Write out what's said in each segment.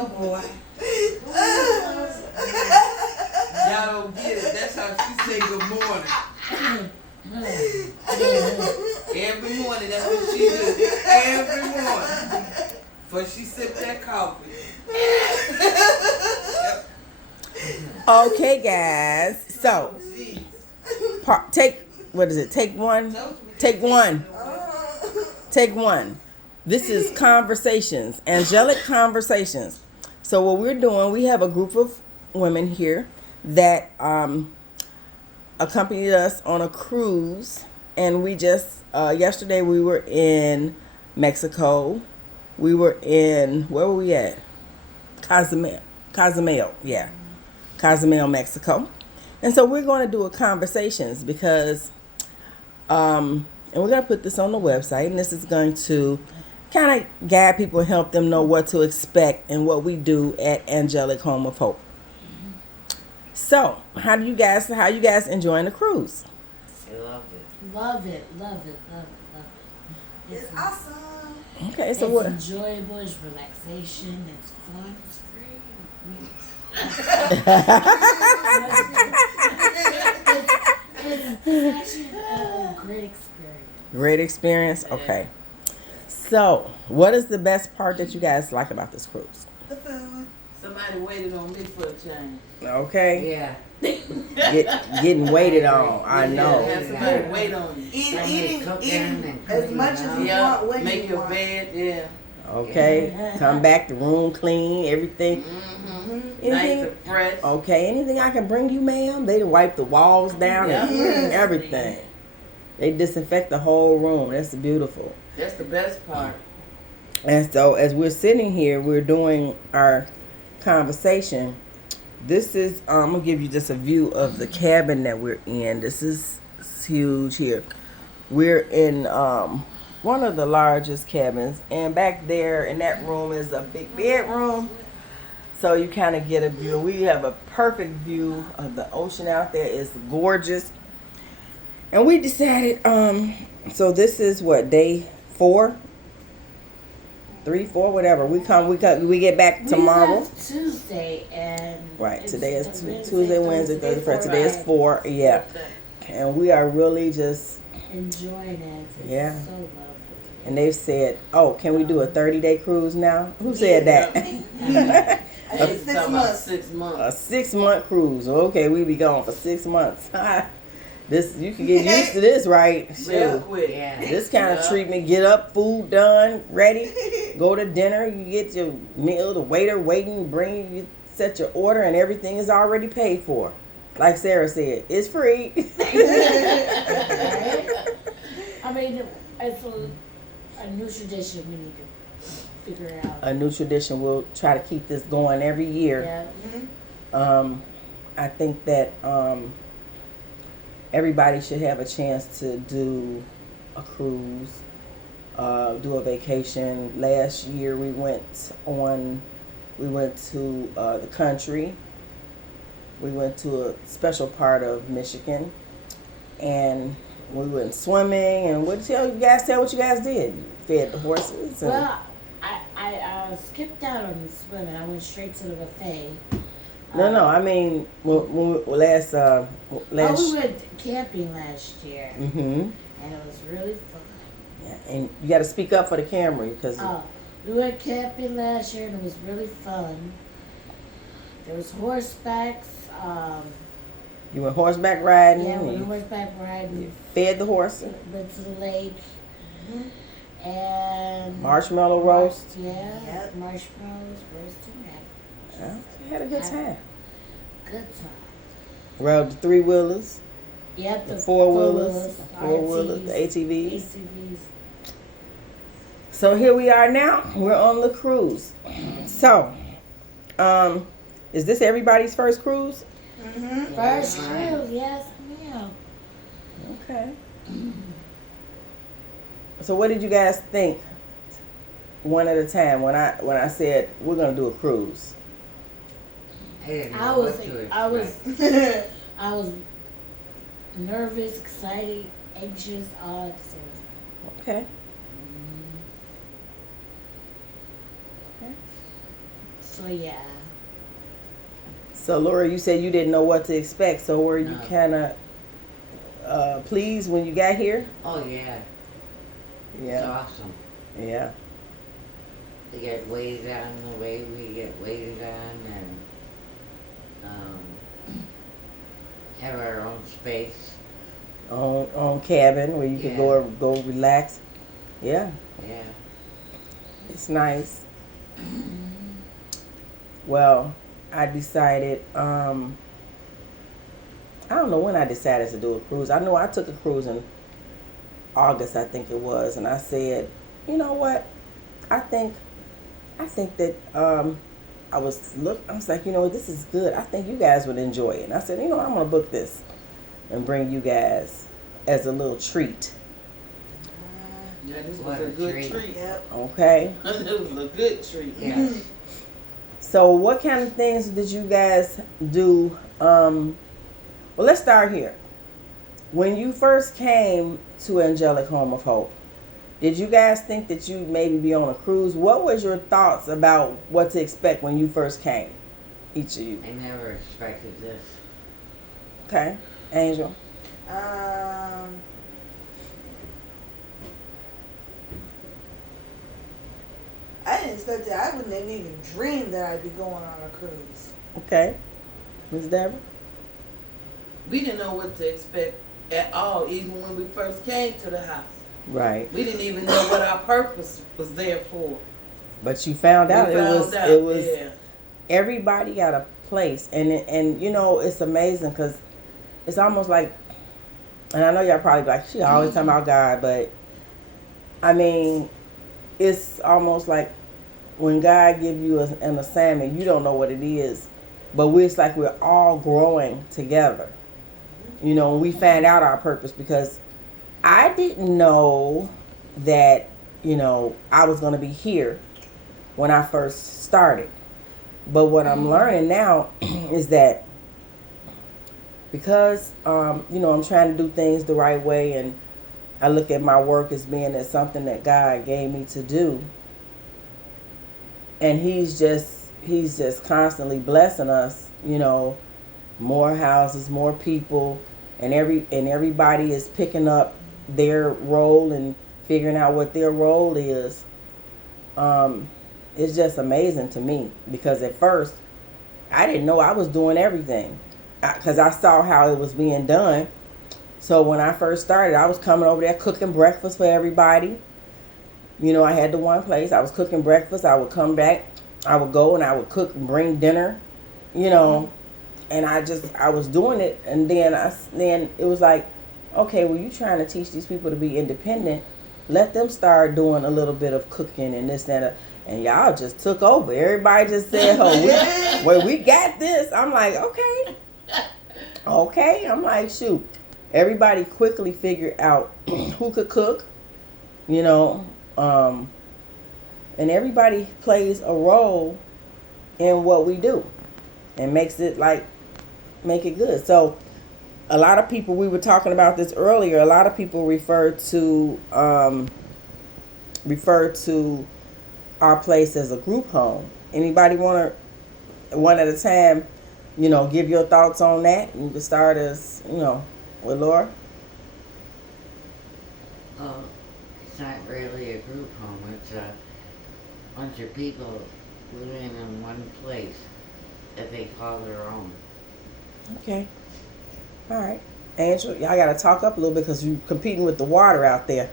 Oh boy. Y'all don't get it. That's how she say good morning. Every morning, that's what she do. Every morning. Before she sip that coffee. Okay, guys. So, take one. Take one. Take one. This is conversations, angelic conversations. So what we're doing, we have a group of women here that accompanied us on a cruise, and we just yesterday we were in Mexico. We were in, where were we at? Cozumel, yeah. Cozumel, Mexico. And so we're going to do a conversations because and we're going to put this on the website, and this is going to kind of guide people and help them know what to expect and what we do at Angelic Home of Hope. So, how you guys enjoying the cruise? Love it. Love it. It's awesome. Okay, so it's what? enjoyable, it's relaxation, it's fun, it's free. It's actually a great experience. Great experience? Okay. So, what is the best part that you guys like about this cruise? The food. Somebody waited on me for a change. Okay. Yeah. Getting waited on. I know. Have somebody wait on you. Eating as much as you want when Make you your want. bed, yeah. Okay. Come back, the room clean, everything. Nice Anything? and fresh. Okay. Anything I can bring you, ma'am? They wipe the walls down and everything. They disinfect the whole room. That's beautiful. That's the best part. And so as we're sitting here, we're doing our conversation. This is I'm gonna give you just a view of the cabin that we're in. This is huge here. We're in one of the largest cabins, and back there in that room is a big bedroom. So you kind of get a view. We have a perfect view of the ocean out there. It's gorgeous. And we decided so this is what, day 4? 3, 4, whatever. We get back tomorrow. We left Tuesday and Right. Today is Wednesday, Tuesday, Wednesday, Thursday, Friday. Today is 4. Yeah. And we are really just enjoying it. It's Yeah. so lovely. and they've said, "Oh, can we do a 30-day cruise now?" Who said that? I think it's talking about 6 months. A 6-month cruise. Okay, we be gone for 6 months. This you can get used to this, right? Real Sure. quick. Yeah. This kind of treatment, get up, food done, ready, go to dinner, you get your meal, the waiter waiting, bring you set your order, and everything is already paid for. Like Sarah said, it's free. I mean, it's a new tradition we need to figure out. A new tradition. We'll try to keep this going every year. Yeah. I think that everybody should have a chance to do a cruise, do a vacation. Last year we went to the country. We went to a special part of Michigan, and we went swimming. And what did you guys tell what you guys did? You fed the horses. And Well, I skipped out on the swimming. I went straight to the buffet. no, I mean last. Oh, we went camping last year, Mm-hmm. and it was really fun. Yeah, and you got to speak up for the camera because We went camping last year, and it was really fun. There was horsebacks. you went horseback riding. Yeah, we and went horseback riding. you fed the horse. Went to the lake. And Marshmallow roast. Yeah, Yep. marshmallows, roasting. Yeah, you had a good time. Good time. Rode the 3-wheelers, Yep, the 4-wheelers, the ATVs. ATVs. So here we are now. We're on the cruise. So, is this everybody's first cruise? First cruise, yes, ma'am. Okay. So what did you guys think? One at a time. When I said we're gonna do a cruise. I was nervous, excited, anxious, all at the same time. Okay. So yeah. So Laura, you said you didn't know what to expect. So were you No. kind of pleased when you got here? Oh yeah, it's Yeah. awesome. Yeah. To get waited on the way we get waited on, and have our own space. On cabin where you can go relax. Yeah. Yeah. It's nice. Well, I decided, I don't know when I decided to do a cruise. I know I took a cruise in August, I think it was, and I said, you know what? I think that I was like, you know, this is good. I think you guys would enjoy it. And I said, you know, I'm gonna book this and bring you guys as a little treat. Yeah, this What was a a good treat. treat. Yep. Okay. It was a good treat. Yes. So what kind of things did you guys do? Well, let's start here. When you first came to Angelic Home of Hope, did you guys think that you'd maybe be on a cruise? What was your thoughts about what to expect when you first came? Each of you. I never expected this. Okay. Angel. I didn't expect it. I wouldn't have even dreamed that I'd be going on a cruise. Okay. Ms. Deborah? We didn't know what to expect at all, even when we first came to the house. Right. We didn't even know what our purpose was there for. But you found out We it found was out, it was yeah. everybody got a place, and you know, it's amazing because it's almost like, and I know y'all probably like, she always talking about God, but I mean, it's almost like when God give you an assignment, you don't know what it is, but it's like we're all growing together. You know, we find out our purpose, because I didn't know that, you know, I was going to be here when I first started. But what I'm learning now is that because, you know, I'm trying to do things the right way, and I look at my work as being as something that God gave me to do. And he's just constantly blessing us, you know, more houses, more people, and everybody is picking up their role and figuring out what their role is. It's just amazing to me, because at first I didn't know I was doing everything, because I saw how it was being done. So when I first started, I was coming over there cooking breakfast for everybody. You know, I had the one place. I was cooking breakfast. I would come back. I would go and I would cook and bring dinner, you know. And I was doing it. And then it was like, okay, well, you trying to teach these people to be independent. Let them start doing a little bit of cooking and this and that. And y'all just took over. Everybody just said, oh, we got this. I'm like, okay. Okay. I'm like, shoot. Everybody quickly figured out who could cook, you know. And everybody plays a role in what we do and make it good. So a lot of people, we were talking about this earlier, a lot of people refer to our place as a group home. Anybody want to, one at a time, you know, give your thoughts on that? You can start as, you know, with Laura. Well, it's not really a group home. It's a bunch of people living in one place that they call their own. Okay. All right. Angel, y'all got to talk up a little bit, because you're competing with the water out there.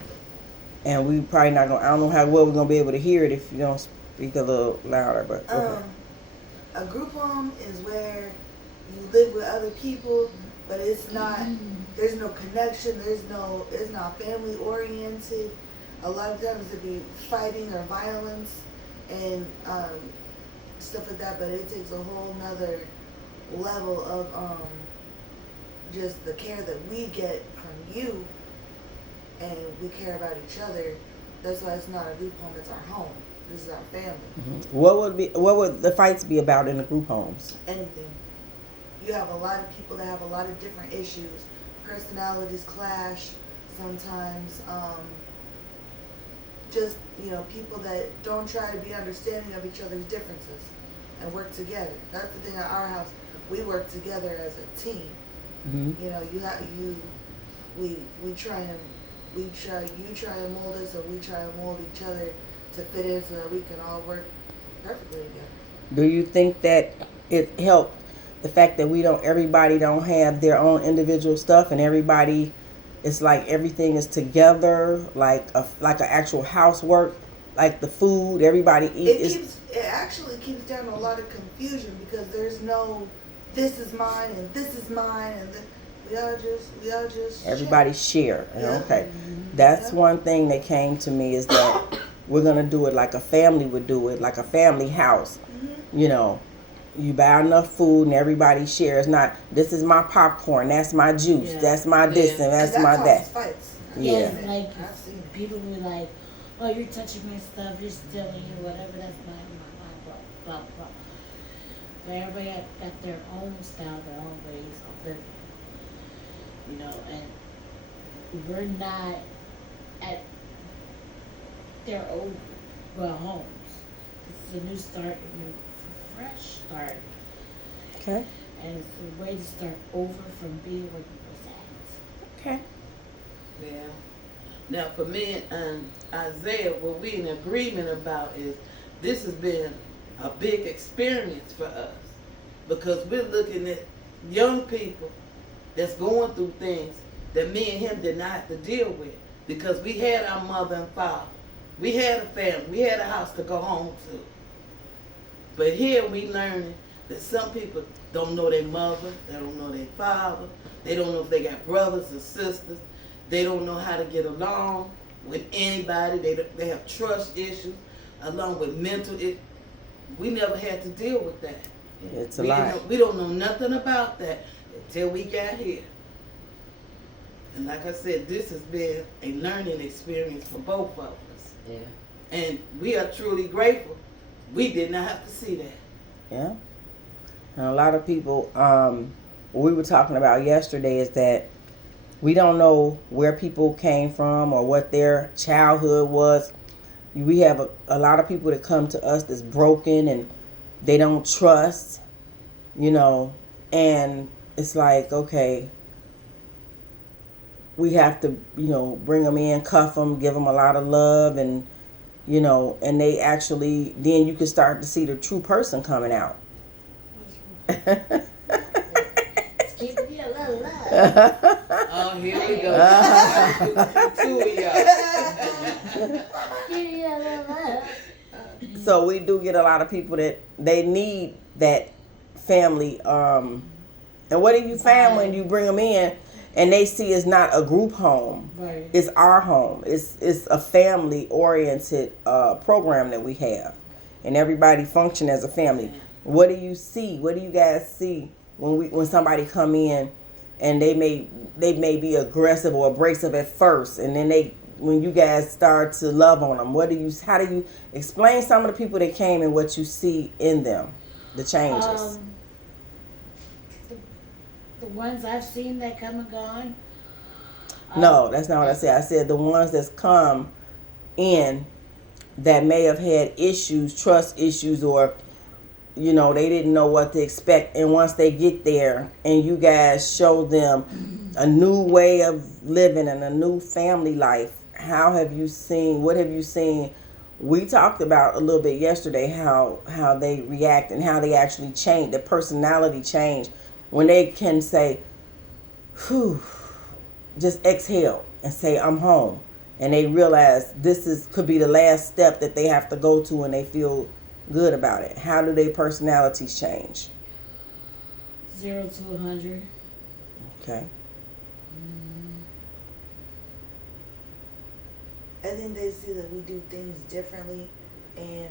And we probably not going to, I don't know how well we're going to be able to hear it if you don't speak a little louder. But A group home is where you live with other people, but it's not, there's no connection, it's not family oriented. A lot of times it'd be fighting or violence and stuff like that, but it takes a whole nother level of just the care that we get from you, and we care about each other. That's why it's not a group home, it's our home. This is our family. Mm-hmm. What would the fights be about in the group homes? Anything. You have a lot of people that have a lot of different issues. Personalities clash sometimes. Just, you know, people that don't try to be understanding of each other's differences. and work together. That's the thing at our house. We work together as a team. Mm-hmm. You know, we try and you try and mold us, or we try and mold each other to fit in so that we can all work perfectly together. Do you think that it helped the fact that everybody don't have their own individual stuff, and everybody, it's like everything is together, like an actual housework, like the food everybody eat. It actually keeps down a lot of confusion, because there's no this is mine and this is mine, and we all just Everybody share. Yeah. Okay, that's one thing that came to me, is that we're gonna do it like a family would do it, like a family house. Mm-hmm. You know, you buy enough food and everybody shares. Not, this is my popcorn, that's my juice, that's my this, and that's my that. Fights. Yeah. It's like I've seen it. people be like, "Oh, you're touching my stuff. You're stealing it. Whatever. That's my blah blah blah." But everybody got their own style, their own ways of living. You know, and we're not at their old homes. This is a new start, a new fresh start, Okay. and it's a way to start over from being where you was at. Okay. Yeah. Now, for me and Isaiah, what we in agreement about is this has been a big experience for us, because we're looking at young people that's going through things that me and him did not have to deal with, because we had our mother and father. We had a family. We had a house to go home to. But here we learning that some people don't know their mother, they don't know their father, they don't know if they got brothers or sisters, they don't know how to get along with anybody, they have trust issues, along with mental issues. We never had to deal with that. It's a lot. We don't know nothing about that until we got here. And like I said, this has been a learning experience for both of us. Yeah. And we are truly grateful. We did not have to see that. Yeah. And a lot of people, what we were talking about yesterday is that we don't know where people came from or what their childhood was. We have a lot of people that come to us that's broken and they don't trust, you know, and it's like, okay, we have to, you know, bring them in, cuff them, give them a lot of love, and, you know, and they actually, then you can start to see the true person coming out. Give me a little love. Oh, here we go. Two of y'all. Give me a little love. So we do get a lot of people that they need that family. And what do you find when you bring them in and they see it's not a group home? Right. It's our home. It's a family oriented program that we have, and everybody function as a family. What do you see? What do you guys see when somebody come in and they may be aggressive or abrasive at first, and then when you guys start to love on them, how do you explain some of the people that came and what you see in them, the changes? The ones I've seen that come and gone. No, that's not what I said. I said the ones that's come in that may have had issues, trust issues, or, you know, they didn't know what to expect. And once they get there and you guys show them a new way of living and a new family life, what have you seen? We talked about a little bit yesterday how they react and how they actually change, their personality change when they can say, whew, just exhale and say, I'm home. And they realize could be the last step that they have to go to, and they feel good about it. How do their personalities change? 0 to 100. Okay. I think they see that we do things differently, and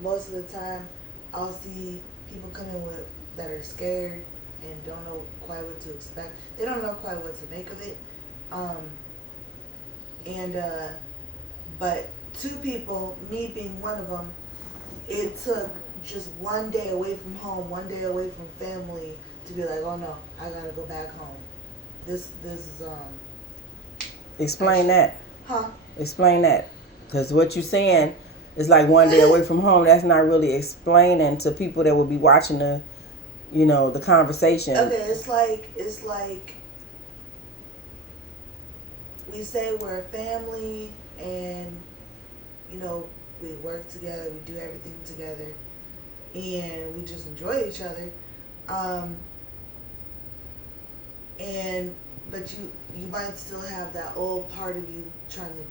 most of the time I'll see people come in that are scared and don't know quite what to expect. They don't know quite what to make of it. But two people, me being one of them, it took just one day away from home, one day away from family to be like, oh no, I gotta go back home. This is Explain that. Huh? Explain that. Because what you're saying, it's like one day away from home. That's not really explaining to people that will be watching the, the conversation. Okay, it's like we say we're a family, and we work together, we do everything together, and we just enjoy each other. But you might still have that old part of you trying to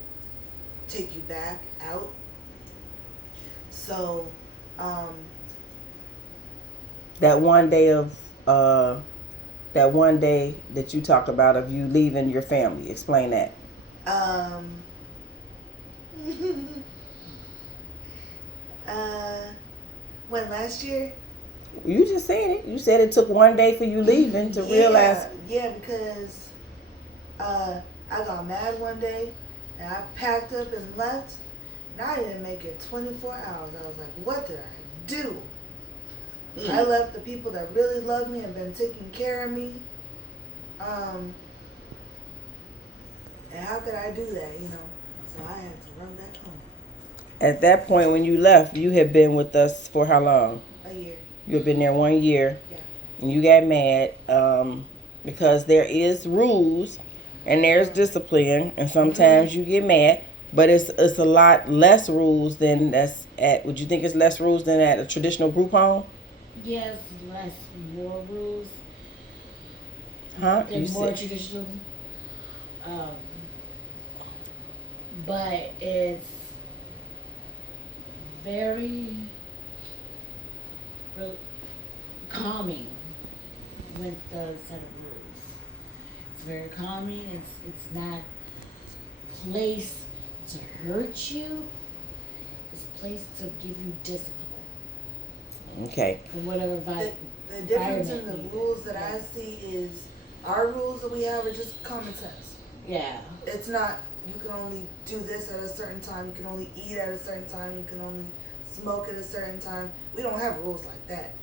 take you back out. So, that one day that you talk about of you leaving your family. Explain that. When last year? You just said it. You said it took one day for you leaving to realize. Yeah, because I got mad one day and I packed up and left, and I didn't make it 24 hours. I was like, what did I do? I left the people that really loved me and been taking care of me. And how could I do that, So I had to run back home. At that point, when you left, you had been with us for how long? A year. You had been there 1 year. Yeah. And you got mad because there is rules and there's discipline, and sometimes you get mad. But it's a lot less rules than that's at. Would you think it's less rules than at a traditional group home? Yes, more rules. Huh? They're more traditional. But it's very calming with those set of rules. It's very calming. It's not placed to hurt you. It's placed to give you discipline. Okay. For whatever the difference in the rules that I see is our rules that we have are just common sense. Yeah. It's not, you can only do this at a certain time, you can only eat at a certain time, you can only smoke at a certain time. We don't have rules like that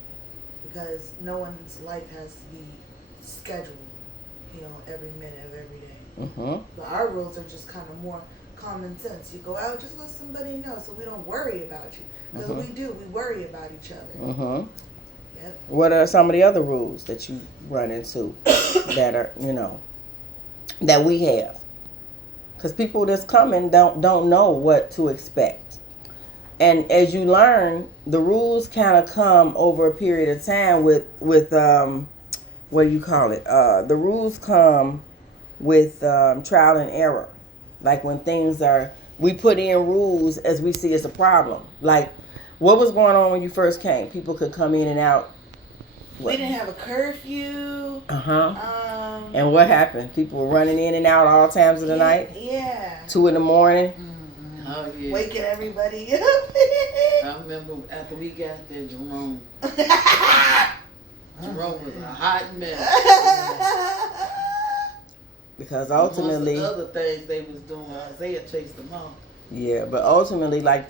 because no one's life has to be scheduled, every minute of every day. Mm-hmm. But our rules are just kind of more common sense. You go out, just let somebody know so we don't worry about you. Because we worry about each other. Mm-hmm. Yep. What are some of the other rules that you run into that are, that we have? Because people that's coming don't know what to expect. And as you learn, the rules kind of come over a period of time with what do you call it? The rules come with trial and error. Like when we put in rules as we see as a problem. Like, what was going on when you first came? People could come in and out. We didn't have a curfew. And what happened? People were running in and out all times of the night? Yeah. 2 a.m. Oh, yeah. Waking everybody up. I remember after we got there, Jerome was a hot mess. Because ultimately, the other things they was doing, Isaiah chased them off. Yeah, but ultimately, like,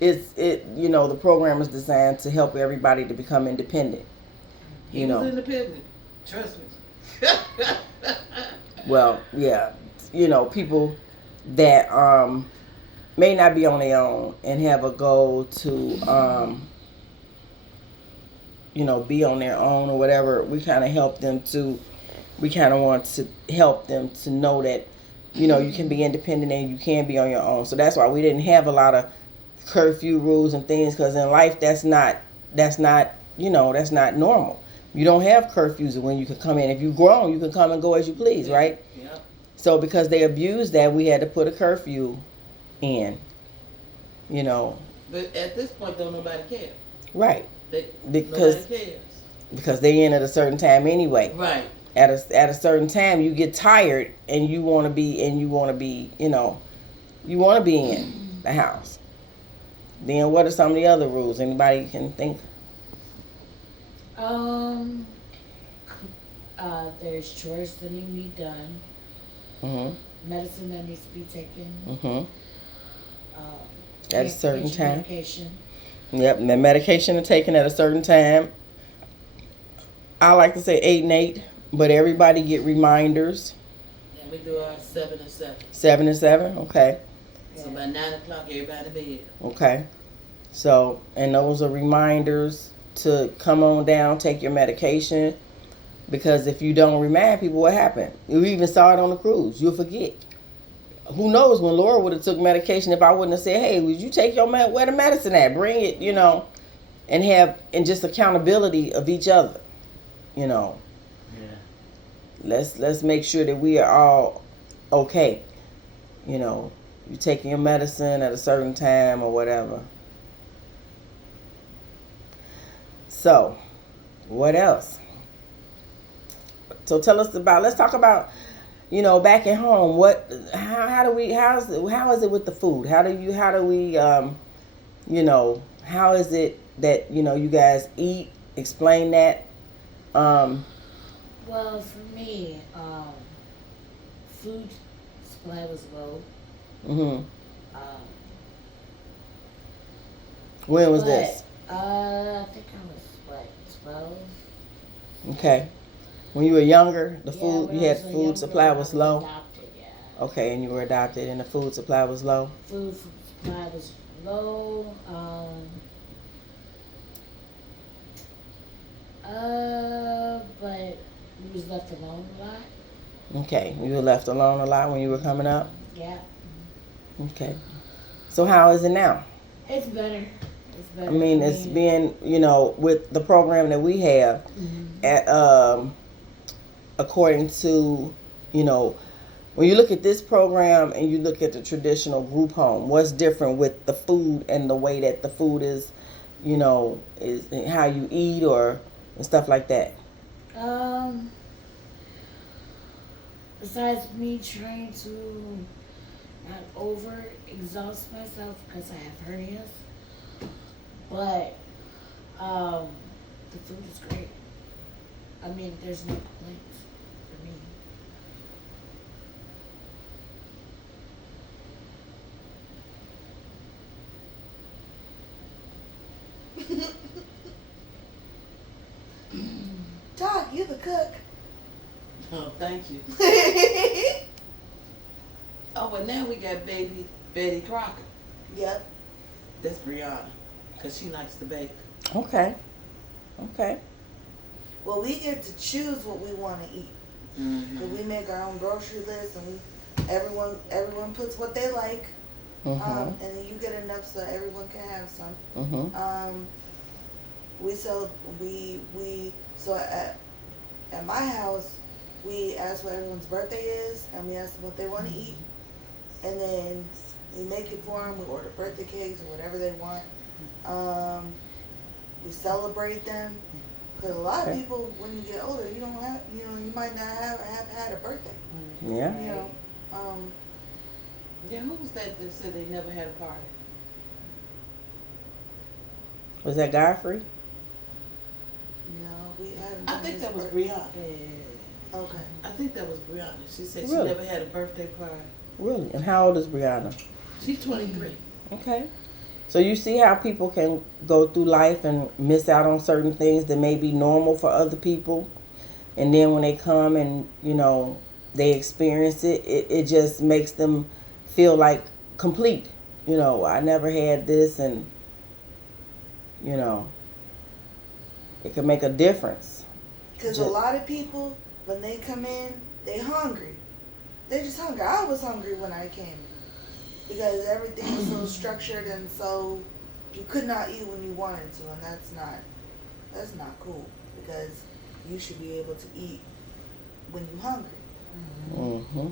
the program is designed to help everybody to become independent. He was independent. Trust me. Well, yeah, people that may not be on their own and have a goal to be on their own or whatever. We kind of want to help them to know that you can be independent and you can be on your own. So that's why we didn't have a lot of curfew rules and things, because in life that's not normal. You don't have curfews when you can come in. If you've grown, you can come and go as you please, right? Yeah. So because they abused that, we had to put a curfew in. But at this point, don't nobody care. Right. Nobody cares. Because they in at a certain time anyway. Right. At a certain time, you get tired and you want to be in the house. Then what are some of the other rules? Anybody can think? There's chores that need to be done. Mm-hmm. Medicine that needs to be taken. Mm-hmm. At a certain time. Medication. Yep, and the medication is taken at a certain time. I like to say 8 and 8, but everybody get reminders. Yeah, we do our 7 and 7. 7 and 7, okay. So by 9 o'clock, everybody bed. Okay. So, and those are reminders to come on down, take your medication. Because if you don't remind people what happened, you even saw it on the cruise, you'll forget. Who knows when Laura would have took medication if I wouldn't have said, hey, would you take your where the medicine at? Bring it, and just accountability of each other, Yeah. Let's make sure that we are all okay. You taking your medicine at a certain time or whatever. So, what else? So let's talk about, back at home. How is it with the food? How is it that, you guys eat? Explain that. Well, for me, food supply was low. Mhm. Um, When was but, this? I think I was 12. Okay. When you were younger, the Yeah, food when you I had was food younger, supply I was low. Adopted, yeah. Okay, and you were adopted, and the food supply was low. Food supply was low. But we was left alone a lot. Okay, you were left alone a lot when you were coming up. Yeah. Okay, so how is it now? It's better. It's better. I mean, it's being, with the program that we have, according to, when you look at this program and you look at the traditional group home, what's different with the food and the way that the food is, is how you eat and stuff like that? Besides me trying to not over exhaust myself because I have hernias, but the food is great. I mean, there's no complaints for me. Doc, you the cook. Oh, thank you. Oh, but now we got baby Betty Crocker. Yep. That's Brianna, because she likes to bake. Okay. Well, we get to choose what we want to eat. Mm-hmm. So we make our own grocery list, and everyone puts what they like, Mhm. and then you get enough so everyone can have some. Mhm. So at my house, we ask what everyone's birthday is, and we ask them what they want to eat, and then we make it for them. We order birthday cakes or whatever they want. We celebrate them, because a lot of Okay. people, when you get older, you don't have, you might not have had a birthday. Yeah. Yeah, who was that said they never had a party? Was that Godfrey? No, we haven't. I done think his that was birthday. Brianna. Okay. I think that was Brianna. She said Really? she never had a birthday party. Really? And how old is Brianna? She's 23. Okay. So you see how people can go through life and miss out on certain things that may be normal for other people. And then when they come and, they experience it, it just makes them feel like complete. I never had this, and, it can make a difference. Because a lot of people, when they come in, they hungry. They're just hungry. I was hungry when I came. Because everything was so structured, and so you could not eat when you wanted to, and that's not cool, because you should be able to eat when you're hungry. Mm-hmm.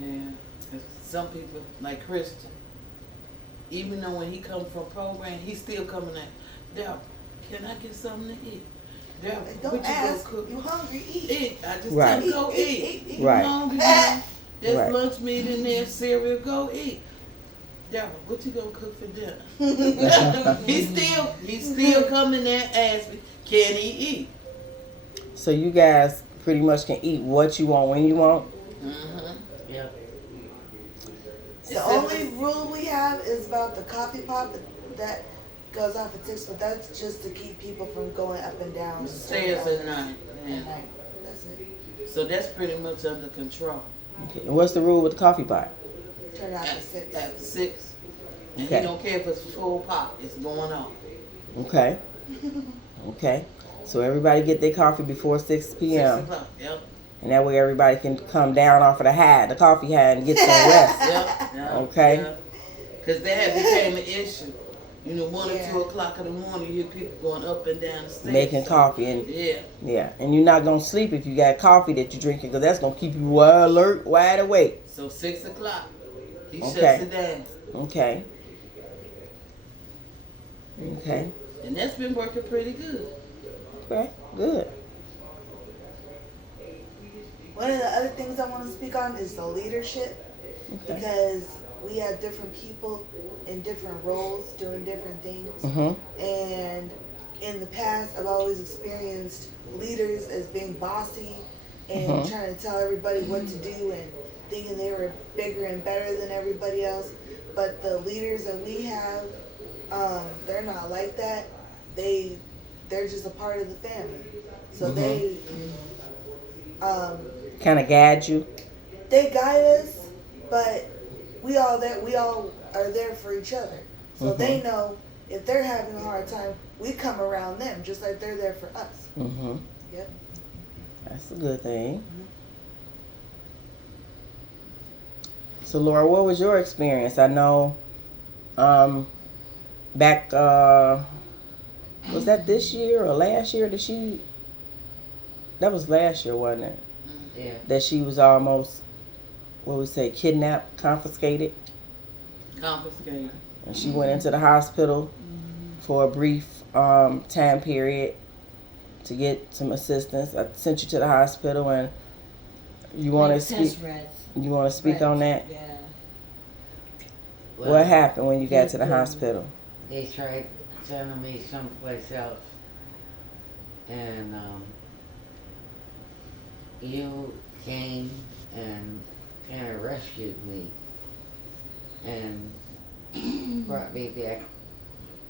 Yeah. 'Cause some people, like Christian, even though when he come from program, he's still coming at, Dad, can I get something to eat? Dad, And what don't you gonna ask, cook? you hungry, eat. Eat. I just Right. tell him, go eat. Eat. You Right. hungry, man? There's Right. lunch meat in there, cereal, go eat. Dad, what you gonna cook for dinner? He's still coming there asking, can he eat? So you guys pretty much can eat what you want when you want. Mm-hmm. Yep. The only rule we have is about the coffee pot, but that goes off at 6, but that's just to keep people from going up and down Stairs at night. at Yeah. night. That's it. So that's pretty much under control. Okay. And what's the rule with the coffee pot? Turn it off at 6. After 6. And Okay. he don't care if it's a full pot. It's going on. Okay. Okay. So everybody get their coffee before 6 p.m. 6 o'clock. Yep. And that way everybody can come down off of the coffee high, and get some rest. Yep. Okay. Because that became an issue. You know, 1 or Yeah. 2 o'clock in the morning, you hear people going up and down the stairs. Making coffee. And Yeah. and you're not going to sleep if you got coffee that you're drinking, because that's going to keep you alert, wide awake. So 6 o'clock, he Okay. shuts it down. Okay. Okay. And that's been working pretty good. Okay. Good. One of the other things I want to speak on is the leadership, Okay. because we have different people in different roles doing different things. Mm-hmm. And in the past, I've always experienced leaders as being bossy and trying to tell everybody what to do and thinking they were bigger and better than everybody else. But the leaders that we have, they're not like that. They're just a part of the family. So they Kind of guide you. they guide us, but we all are there for each other. So they know if they're having a hard time, we come around them just like they're there for us. Mm-hmm. Yep. That's a good thing. So Laura, what was your experience? I know back was that this year or last year that was last year, wasn't it? Yeah. That she was almost, what we say, kidnapped, confiscated, Confiscated. and she went into the hospital for a brief time period to get some assistance. I sent you to the hospital, and you want to speak. You want to speak on that? Yeah. Well, What happened when you got to the hospital? they tried sending me someplace else, and you came and kind of rescued me and brought me back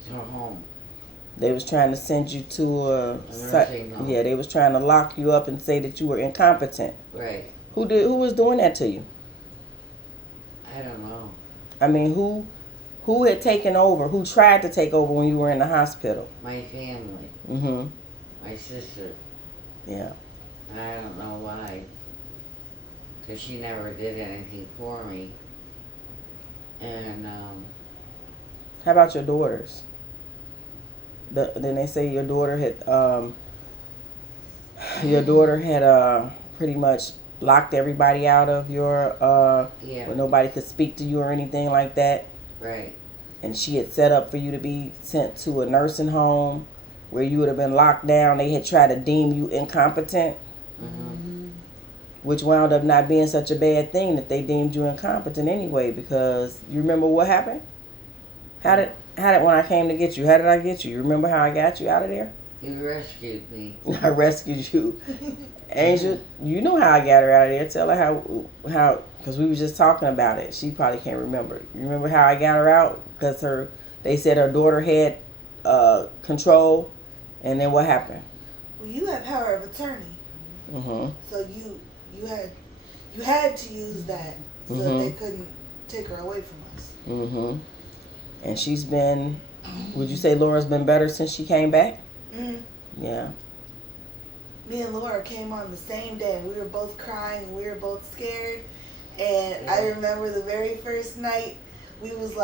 to home. They was trying to send you to a nursing home. yeah. They was trying to lock you up and say that you were incompetent. Right. Who was doing that to you? I don't know. I mean, who had taken over? Who tried to take over when you were in the hospital? My family, Mm-hmm. my sister, Yeah. and I don't know why, because she never did anything for me. And How about your daughters? Then they say your daughter had pretty much locked everybody out of your yeah, where nobody could speak to you or anything like that. right. And she had set up for you to be sent to a nursing home where you would have been locked down. They had tried to deem you incompetent, which wound up not being such a bad thing that they deemed you incompetent anyway, because you remember what happened? How did when I came to get you, how did I get you? You remember how I got you out of there? You rescued me. I rescued you. Angel, you know how I got her out of there. Tell her how because we was just talking about it. She probably can't remember. You remember how I got her out? Because they said her daughter had control, and then what happened? Well, you have power of attorney, Mm-hmm. so you had to use that so that they couldn't take her away from us. Mm-hmm. And she's been, would you say Laura's been better since she came back? Mm. Yeah. Me and Laura came on the same day, and we were both crying, and we were both scared. And I remember the very first night, we was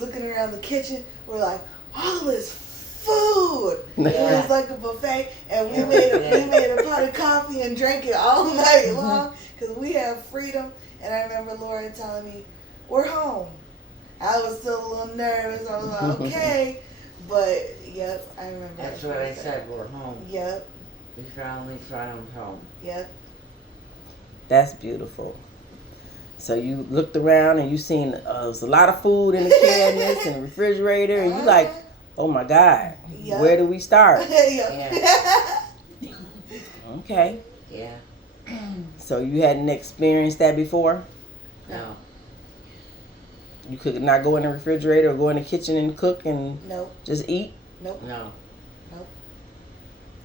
looking around the kitchen. We're like, all this food. It was like a buffet, and we made a pot of coffee and drank it all night long because we have freedom. And I remember Laura telling me, "We're home." I was still a little nervous. I was like, "Okay," but yep, I remember. That's what I said. We're home. Yep, We finally found home. yep. That's beautiful. So you looked around and you seen there was a lot of food in the cabinets and the refrigerator, and you like, oh my God, Yep. where do we start? Yep. Okay. Yeah. So you hadn't experienced that before? No. You could not go in the refrigerator or go in the kitchen and cook and Nope. just eat? Nope. No. Nope.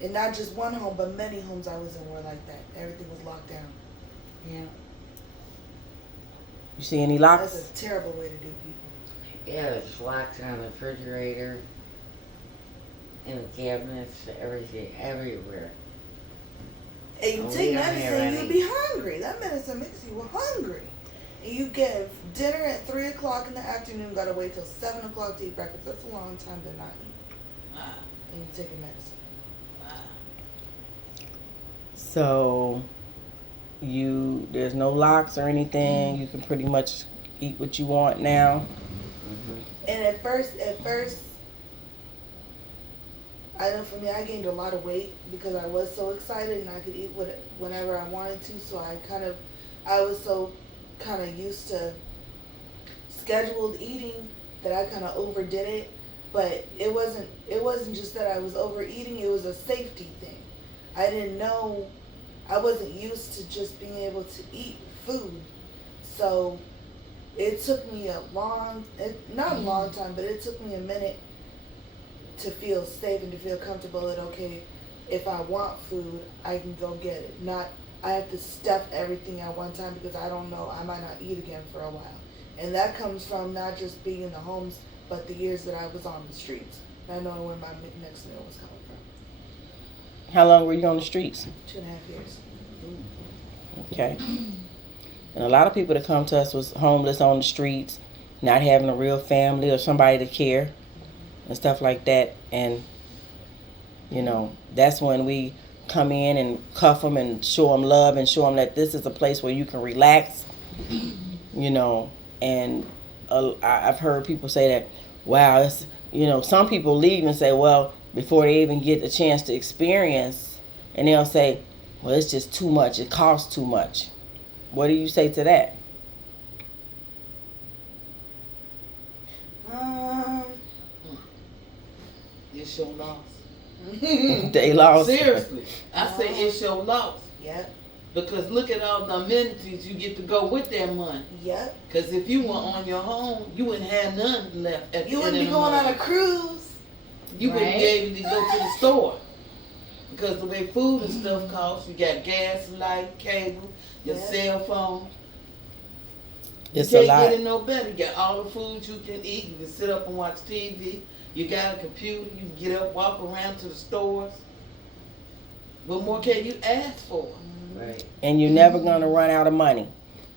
And not just one home, but many homes I was in were like that. Everything was locked down. Yeah. You see any That's locks? a terrible way to do people. Yeah, there's locks on the refrigerator, in the cabinets, everything, everywhere. And you Oh, take we don't have medicine, you'll any. be hungry. That medicine makes you hungry. And you get dinner at 3 o'clock in the afternoon, gotta wait till 7 o'clock to eat breakfast. That's a long time to not eat. Wow. And you taking medicine. Wow. So there's no locks or anything. You can pretty much eat what you want now. And at first, I know for me, I gained a lot of weight because I was so excited and I could eat whenever I wanted to. So I was so kind of used to scheduled eating that I kind of overdid it. But it wasn't just that I was overeating. It was a safety thing. I didn't know, I wasn't used to just being able to eat food. So it took me not a long time, but it took me a minute to feel safe and to feel comfortable that, okay, if I want food, I can go get it. Not, I have to stuff everything at one time because I don't know, I might not eat again for a while. And that comes from not just being in the homes, but the years that I was on the streets. Not knowing where my next meal was coming from. How long were you on the streets? 2.5 years. Okay. And a lot of people that come to us was homeless on the streets, not having a real family or somebody to care and stuff like that. And, you know, that's when we come in and cuff them and show them love and show them that this is a place where you can relax, you know. And I've heard people say that, wow, it's, you know, some people leave and say, well, before they even get a chance to experience, and they'll say, well, it's just too much. It costs too much. What do you say to that? It's your loss. They lost. Seriously, I say it's your loss. Yep. Because look at all the amenities you get to go with that money. Yep. Because if you were on your own, you wouldn't have none left at You the wouldn't end be of the going on month. a cruise. You wouldn't be Right. able to go to the store. Because the way food and stuff costs, you got gas, light, cable, your Yeah. cell phone. It's You a can't lot. get it no better. You got all the food you can eat. You can sit up and watch TV. You got a computer. You can get up, walk around to the stores. What more can you ask for? Right. And you're never going to run out of money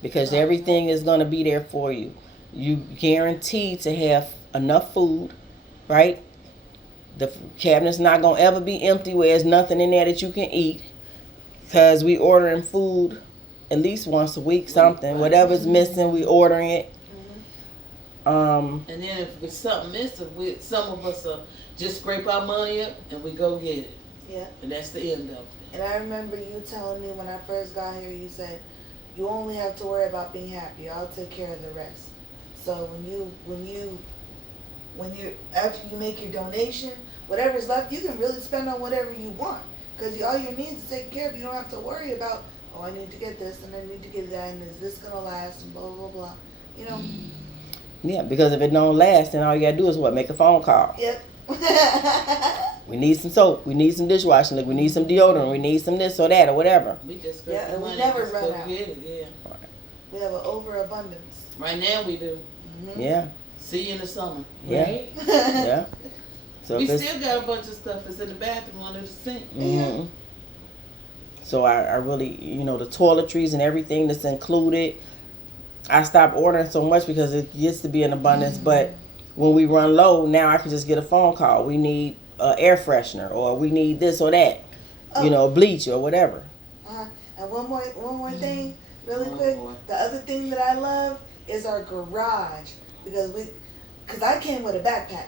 because everything is going to be there for you. You guaranteed to have enough food, right? The cabinet's not going to ever be empty where there's nothing in there that you can eat because we ordering food at least once a week, something. Whatever's missing, we ordering it. And then if there's something missing, some of us just scrape our money up and we go get it. Yeah. And that's the end of it. And I remember you telling me when I first got here, you said, you only have to worry about being happy. I'll take care of the rest. So when you after you make your donation, whatever's left, you can really spend on whatever you want. Because all your needs are taken care of. You don't have to worry about, oh, I need to get this and I need to get that and is this going to last and blah, blah, blah. You know? Yeah, because if it don't last, then all you got to do is what? Make a phone call. Yep. We need some soap. We need some dishwashing liquid. We need some deodorant. We need some this or that or whatever. We just scrape Yeah, the and we money never and just run go out. get it. Yeah. We have an overabundance. Right now we do. Mm-hmm. Yeah, See you in the summer. yeah, Right? yeah. So We if it's, still got a bunch of stuff that's in the bathroom under the sink. mhm. So I really, you know, the toiletries and everything that's included. I stopped ordering so much because it used to be in abundance, but when we run low, now I can just get a phone call. We need air freshener, or we need this or that, you know, bleach or whatever. And one more thing, really Oh, quick. boy. The other thing that I love is our garage because I came with a backpack,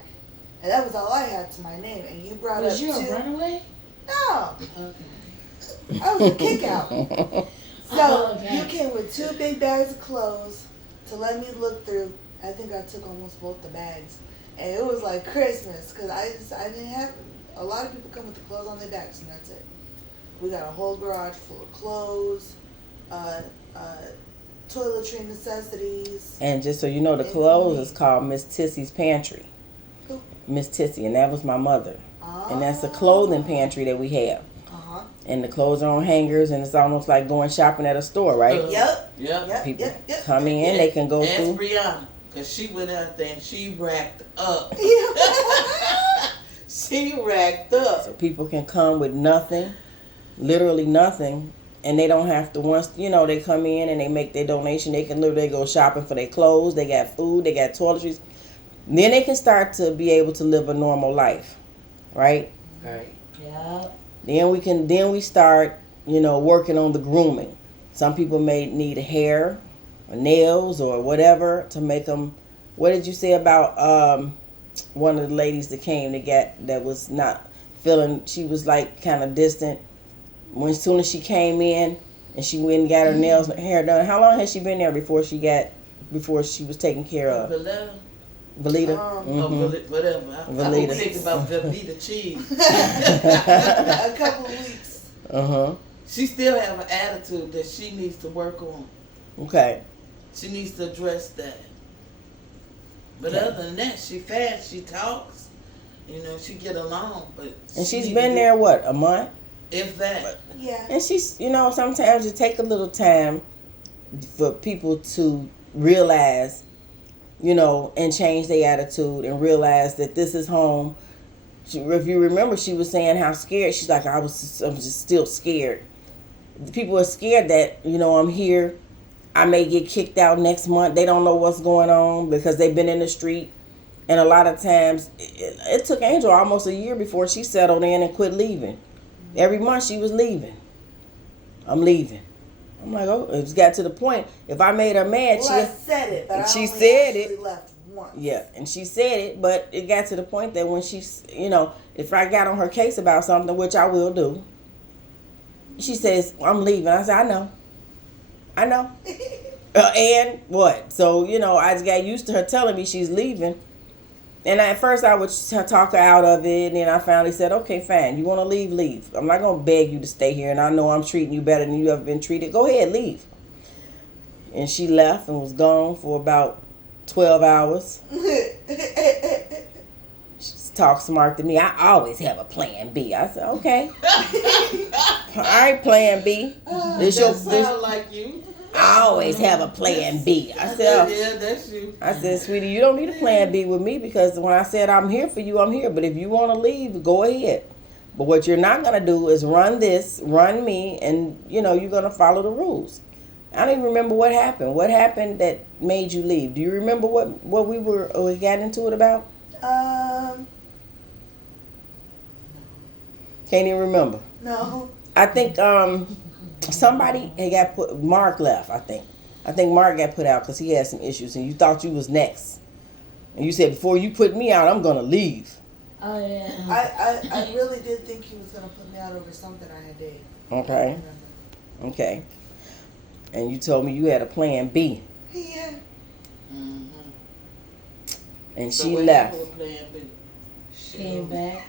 and that was all I had to my name. And you brought Was up you a two. runaway? No, Okay. I was a kick out. So Oh, okay. you came with 2 big bags of clothes to let me look through. I think I took almost both the bags, and it was like Christmas because I didn't have. A lot of people come with the clothes on their backs, and that's it. We got a whole garage full of clothes, toiletry necessities. And just so you know, the clothes is called Miss Tissy's Pantry. Who? Miss Tissy, and that was my mother. And that's a clothing pantry that we have. And the clothes are on hangers, and it's almost like going shopping at a store, right? Yep. People Yep. come in, they can go Ask through. Brianna, because she went out there and she racked up. She racked up. So people can come with nothing, literally nothing, and they don't have to, once, they come in and they make their donation, they can literally go shopping for their clothes, they got food, they got toiletries. Then they can start to be able to live a normal life, right? Right. Yeah. Then we start, working on the grooming. Some people may need hair or nails or whatever to make them. What did you say about one of the ladies that came that was not feeling, she was like kind of distant. As soon as she came in and she went and got her nails and hair done. How long has she been there before she was taken care of? Valita? Whatever. I Valita. was thinking about Velveeta cheese. A couple of weeks. She still have an attitude that she needs to work on. Okay. She needs to address that. But Okay. other than that, she fast, she talks. She get along. But And she's need been to there, what, a month? If that. Yeah. And she's, sometimes it take a little time for people to realize, and change their attitude and realize that this is home. If you remember, she was saying how scared. She's like, I'm just still scared. People are scared that, I'm here. I may get kicked out next month. They don't know what's going on because they've been in the street. And a lot of times, it took Angel almost a year before she settled in and quit leaving. Every month she was leaving. I'm leaving. I'm like, oh, it's got to the point. If I made her mad, I said it, but I she only said actually it. left once. Yeah, and she said it, but it got to the point that when she's, if I got on her case about something, which I will do, she says, I'm leaving. I said, I know. And what? So, I just got used to her telling me she's leaving. And at first I would talk her out of it, and then I finally said, okay, fine. You want to leave, leave. I'm not going to beg you to stay here, and I know I'm treating you better than you ever been treated. Go ahead, leave. And she left and was gone for about 12 hours. She talked smart to me. I always have a plan B. I said, okay. All right, plan B. That sound like you. I always have a plan B. I said, yeah, that's you. I said, sweetie, you don't need a plan B with me because when I said I'm here for you, I'm here. But if you want to leave, go ahead. But what you're not going to do is run me, and, you're going to follow the rules. I don't even remember what happened. What happened that made you leave? Do you remember what we got into it about? Can't even remember. No. I think somebody had Mark left, I think. I think Mark got put out because he had some issues, and you thought you was next. And you said, before you put me out, I'm going to leave. Oh, yeah. I really did think he was going to put me out over something I had did. Okay. Okay. And you told me you had a plan B. Yeah. Mm-hmm. And So she wait left. for plan B. Came back.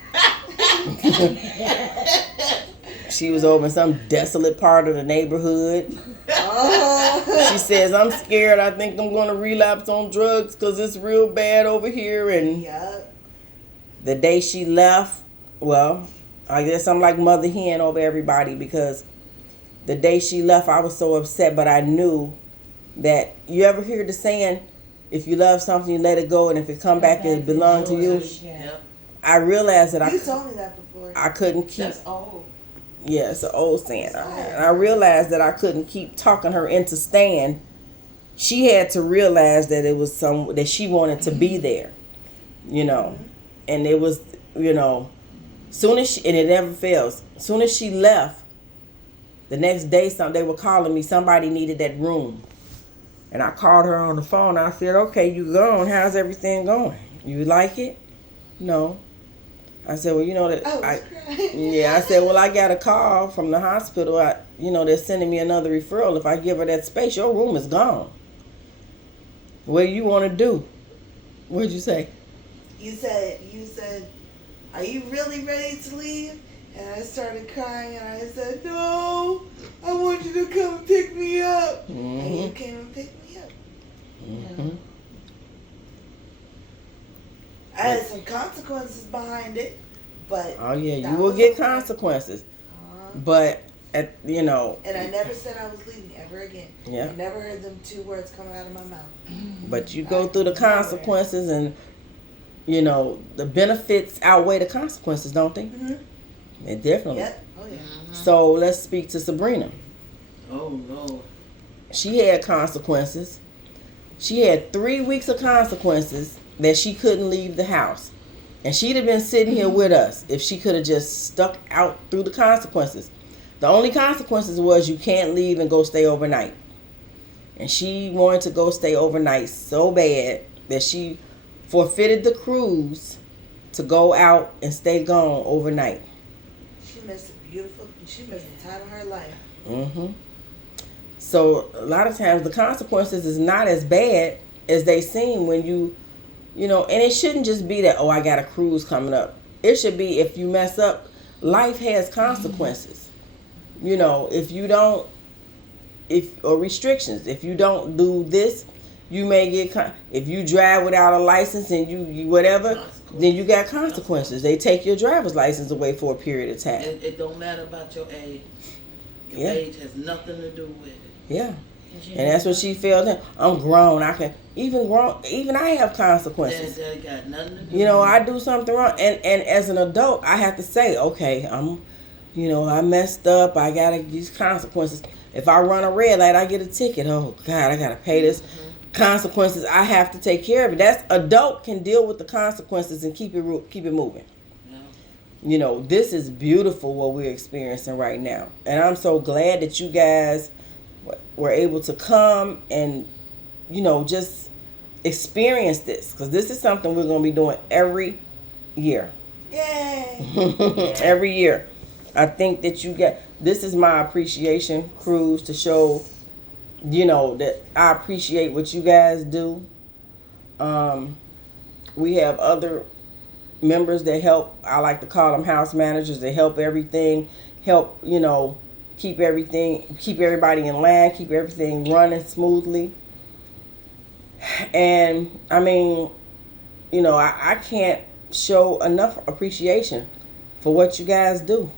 She was over in some desolate part of the neighborhood. She says, I'm scared. I think I'm going to relapse on drugs because it's real bad over here. And Yeah. the day she left, well, I guess I'm like Mother Hen over everybody because the day she left, I was so upset. But I knew that, you ever hear the saying, if you love something, you let it go. And if it come back, it belongs to you. Yeah. Yep. I realized that You told me that before. I couldn't keep. That's old. Yeah, it's an old saying. And I realized that I couldn't keep talking her into staying. She had to realize that it was that she wanted to be there, and it was, soon as and it never fails. Soon as she left, the next day, they were calling me. Somebody needed that room, and I called her on the phone. I said, "Okay, you gone? How's everything going? You like it?" No. I said, well, I said, well, I got a call from the hospital. They're sending me another referral. If I give her that space, your room is gone. What do you want to do? What'd you say? You said, are you really ready to leave? And I started crying and I said, no, I want you to come and pick me up. Mm-hmm. And you came and picked me up. Mm-hmm. I had some consequences behind it, but Oh, yeah, you that will was get okay. consequences. But and I never said I was leaving ever again. Yeah. I never heard them two words come out of my mouth. But you go through the consequences, and the benefits outweigh the consequences, don't they? Mm-hmm. They definitely. Yep. Oh yeah. So let's speak to Sabrina. Oh Lord. She had consequences. She had 3 weeks of consequences that she couldn't leave the house. And she'd have been sitting here with us if she could have just stuck out through the consequences. The only consequences was you can't leave and go stay overnight. And she wanted to go stay overnight so bad that she forfeited the cruise to go out and stay gone overnight. She missed the time of her life. Mm-hmm. So a lot of times the consequences is not as bad as they seem when and it shouldn't just be that, I got a cruise coming up. It should be, if you mess up, life has consequences. If you don't, or restrictions. If you don't do this, you may get, if you drive without a license and you whatever, then you got consequences. They take your driver's license away for a period of time. It don't matter about your age. Your age has nothing to do with it. Yeah. And that's what she felt. I'm grown. I can even I have consequences. That got nothing to do. I do something wrong, and as an adult, I have to say, okay, I messed up. I gotta use consequences. If I run a red light, I get a ticket. Oh God, I gotta pay this. Consequences. I have to take care of it. That's adult can deal with the consequences and keep it moving. Yeah. This is beautiful what we're experiencing right now, and I'm so glad that you guys were able to come and just experience this, because this is something we're going to be doing every year. Yay! Every year. I think that this is my appreciation cruise to show that I appreciate what you guys do. We have other members that help. I like to call them house managers. They help everything, keep everybody in line, keep everything running smoothly. And I can't show enough appreciation for what you guys do.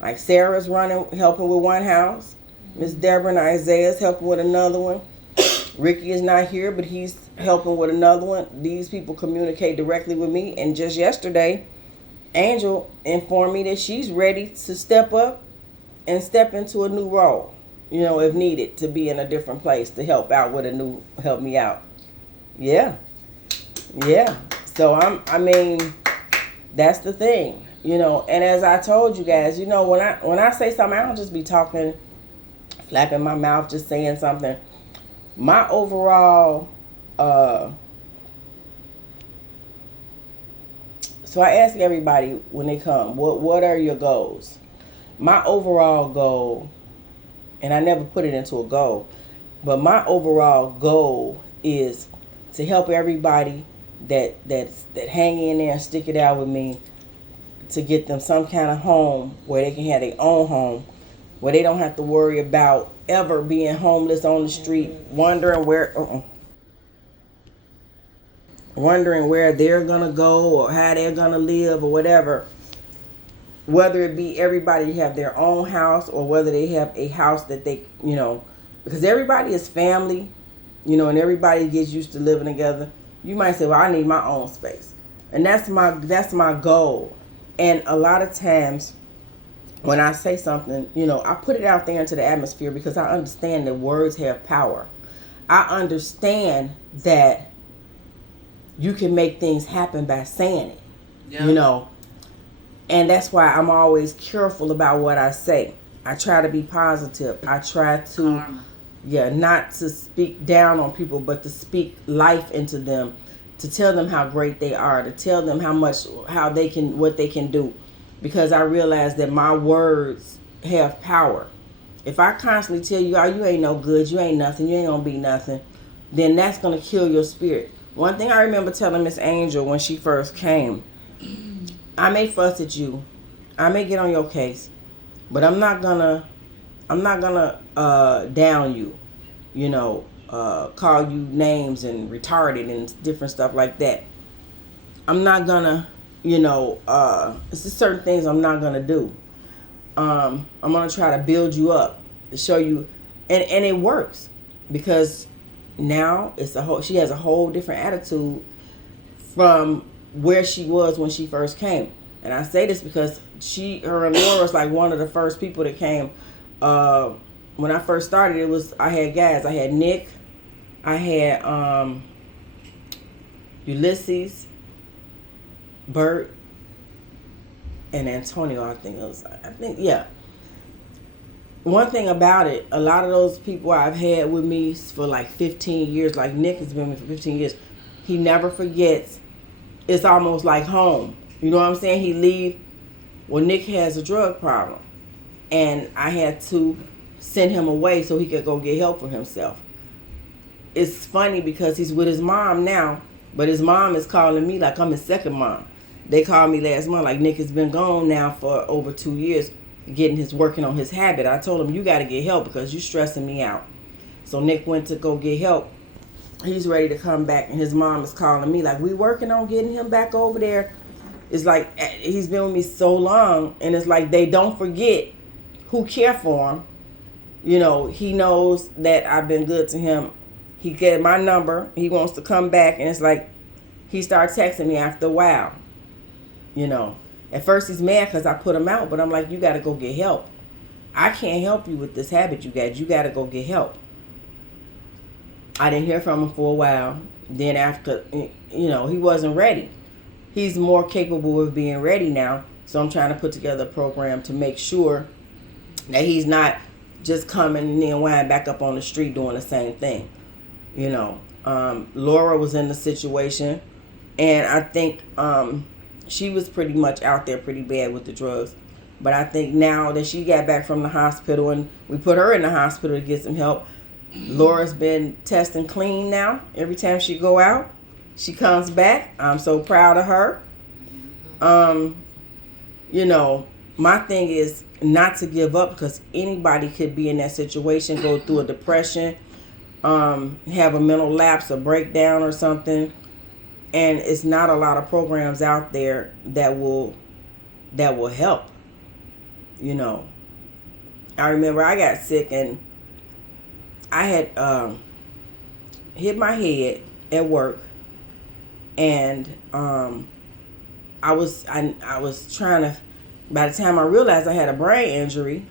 Like Sarah's helping with one house. Miss Deborah and Isaiah's helping with another one. Ricky is not here, but he's helping with another one. These people communicate directly with me. And just yesterday, Angel informed me that she's ready to step up and step into a new role, if needed, to be in a different place to help me out. Yeah. So that's the thing, and as I told you guys, when I say something, I don't just be talking, flapping my mouth, just saying something. My overall, so I ask everybody when they come, what are your goals? My overall goal, and I never put it into a goal, but my overall goal is to help everybody that hang in there and stick it out with me, to get them some kind of home where they can have their own home, where they don't have to worry about ever being homeless on the street, wondering where they're gonna go or how they're gonna live or whatever. Whether it be everybody have their own house or whether they have a house that they, because everybody is family, and everybody gets used to living together. You might say, well, I need my own space. And that's my goal. And a lot of times when I say something, I put it out there into the atmosphere because I understand that words have power. I understand that you can make things happen by saying it, And that's why I'm always careful about what I say. I try to be positive. I try to, not to speak down on people, but to speak life into them, to tell them how great they are, to tell them what they can do. Because I realize that my words have power. If I constantly tell you, you ain't no good, you ain't nothing, you ain't gonna be nothing, then that's gonna kill your spirit. One thing I remember telling Miss Angel when she first came, I may fuss at you, I may get on your case, but I'm not gonna down you, call you names and retarded and different stuff like that. I'm not gonna, it's just certain things I'm not gonna do. I'm gonna try to build you up to show you, and it works because now she has a whole different attitude from where she was when she first came. And I say this because her and Laura was like one of the first people that came. When I first started, I had guys. I had Nick, I had Ulysses, Bert, and Antonio. I think yeah. One thing about it, a lot of those people I've had with me for like 15 years, like Nick has been with me for 15 years, he never forgets. It's almost like home. You know what I'm saying? He leave. Well, Nick has a drug problem, and I had to send him away so he could go get help for himself. It's funny because he's with his mom now, but his mom is calling me like I'm his second mom. They called me last month like Nick has been gone now for over 2 years, working on his habit. I told him, you got to get help because you're stressing me out. So Nick went to go get help. He's ready to come back, and his mom is calling me like, we working on getting him back over there. It's like he's been with me so long, and it's like they don't forget who care for him. You know, he knows that I've been good to him. He get my number. He wants to come back, and it's like he starts texting me after a while. You know, at first he's mad because I put him out, but I'm like, you got to go get help. I can't help you with this habit you got. You got to go get help. I didn't hear from him for a while. Then after, you know, he wasn't ready. He's more capable of being ready now. So I'm trying to put together a program to make sure that he's not just coming and then winding back up on the street doing the same thing. You know, Laura was in the situation, and I think she was pretty much out there pretty bad with the drugs. But I think now that she got back from the hospital and we put her in the hospital to get some help, Laura's been testing clean now. Every time she go out, she comes back. I'm so proud of her. You know, my thing is not to give up because anybody could be in that situation, go through a depression, have a mental lapse, a breakdown or something. And it's not a lot of programs out there that will help. You know, I remember I got sick and I had hit my head at work, and I was trying to. By the time I realized I had a brain injury,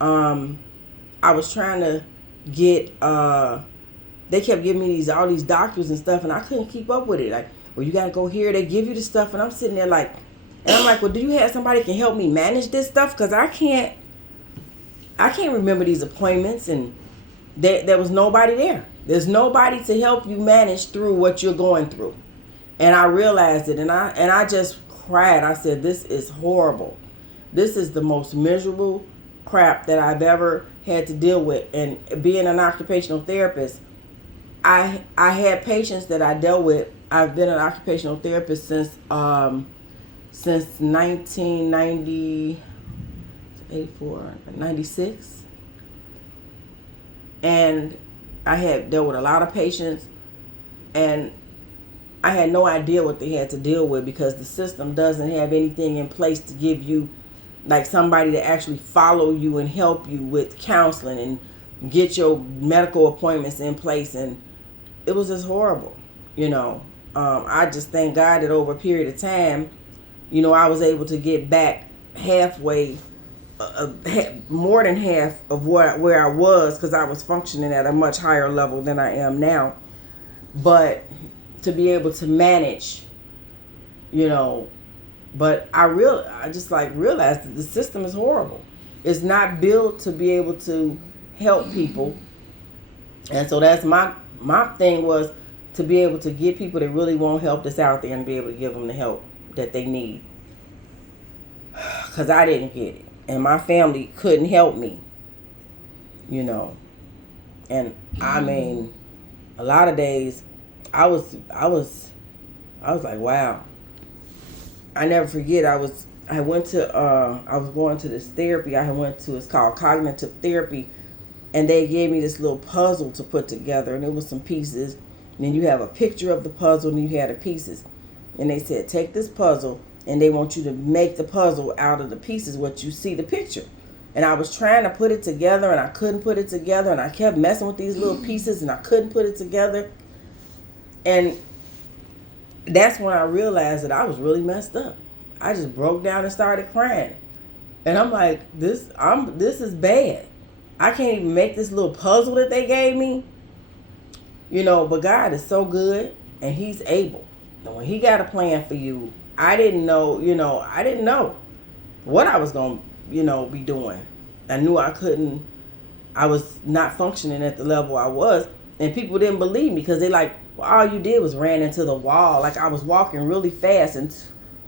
I was trying to get. They kept giving me all these doctors and stuff, and I couldn't keep up with it. Like, well, you gotta go here. They give you the stuff, and I'm sitting there like, and I'm like, well, do you have somebody can help me manage this stuff? Because I can't remember these appointments, and there was nobody there. There's nobody to help you manage through what you're going through. And I realized it, and I just cried. I said, this is horrible. This is the most miserable crap that I've ever had to deal with. And being an occupational therapist, I had patients that I dealt with. I've been an occupational therapist since 96. And I had dealt with a lot of patients, and I had no idea what they had to deal with because the system doesn't have anything in place to give you like somebody to actually follow you and help you with counseling and get your medical appointments in place. And it was just horrible, you know. I just thank God that over a period of time, you know, I was able to get back halfway, more than half of where I was, because I was functioning at a much higher level than I am now. But to be able to manage, you know, but I just realized that the system is horrible. It's not built to be able to help people. And so that's my thing was to be able to get people that really want help that's out there and be able to give them the help that they need. Because I didn't get it. And my family couldn't help me, you know. And I mean, a lot of days I was like, wow. I never forget, I was going to this therapy it's called cognitive therapy, and they gave me this little puzzle to put together, and it was some pieces, and then you have a picture of the puzzle and you had the pieces, and they said, take this puzzle and they want you to make the puzzle out of the pieces what you see the picture. And I was trying to put it together and I couldn't put it together, and I kept messing with these little pieces and I couldn't put it together. And that's when I realized that I was really messed up. I just broke down and started crying. And I'm like, this is bad. I can't even make this little puzzle that they gave me. You know, but God is so good and he's able. And when he got a plan for you, I didn't know what I was going to, be doing. I knew I was not functioning at the level I was. And people didn't believe me because they like, well, all you did was ran into the wall. Like I was walking really fast and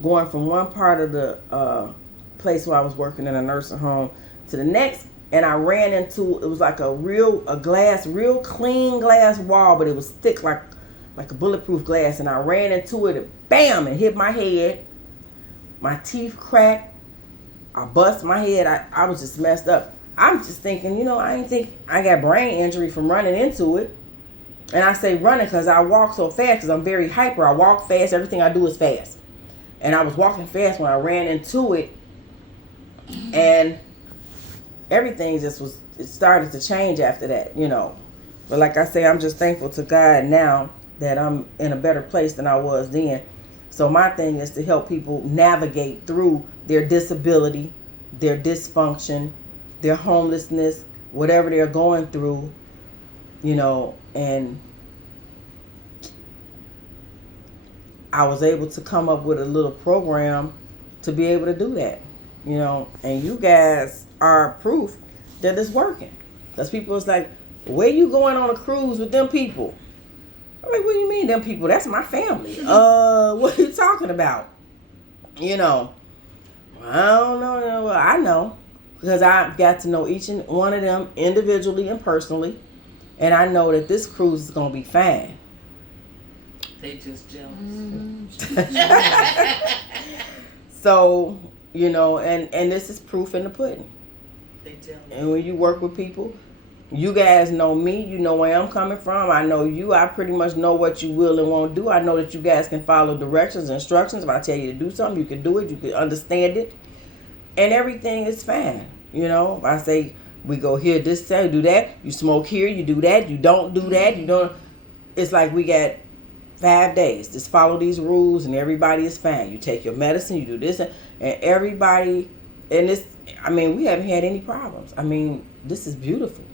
going from one part of the place where I was working in a nursing home to the next. And I ran into, it was like a real clean glass wall, but it was thick like a bulletproof glass. And I ran into it and bam, and hit my head. My teeth cracked. I bust my head. I was just messed up. I'm just thinking, I didn't think I got brain injury from running into it. And I say running because I walk so fast because I'm very hyper. I walk fast. Everything I do is fast. And I was walking fast when I ran into it. And everything it started to change after that, But like I say, I'm just thankful to God now that I'm in a better place than I was then. So my thing is to help people navigate through their disability, their dysfunction, their homelessness, whatever they're going through, and I was able to come up with a little program to be able to do that, and you guys are proof that it's working. Because people is like, where you going on a cruise with them people? I'm like, what do you mean them people? That's my family. What are you talking about? I don't know. Well, I know. Because I've got to know each and one of them individually and personally. And I know that this cruise is going to be fine. They just jealous. So, and this is proof in the pudding. They jealous. And when you work with people, you guys know me. You know where I'm coming from. I know you. I pretty much know what you will and won't do. I know that you guys can follow directions, instructions. If I tell you to do something, you can do it. You can understand it. And everything is fine. If I say, we go here, this day, do that. You smoke here, you do that. You don't do that. You don't. It's like we got 5 days. Just follow these rules and everybody is fine. You take your medicine, you do this, and everybody, and this, we haven't had any problems. This is beautiful.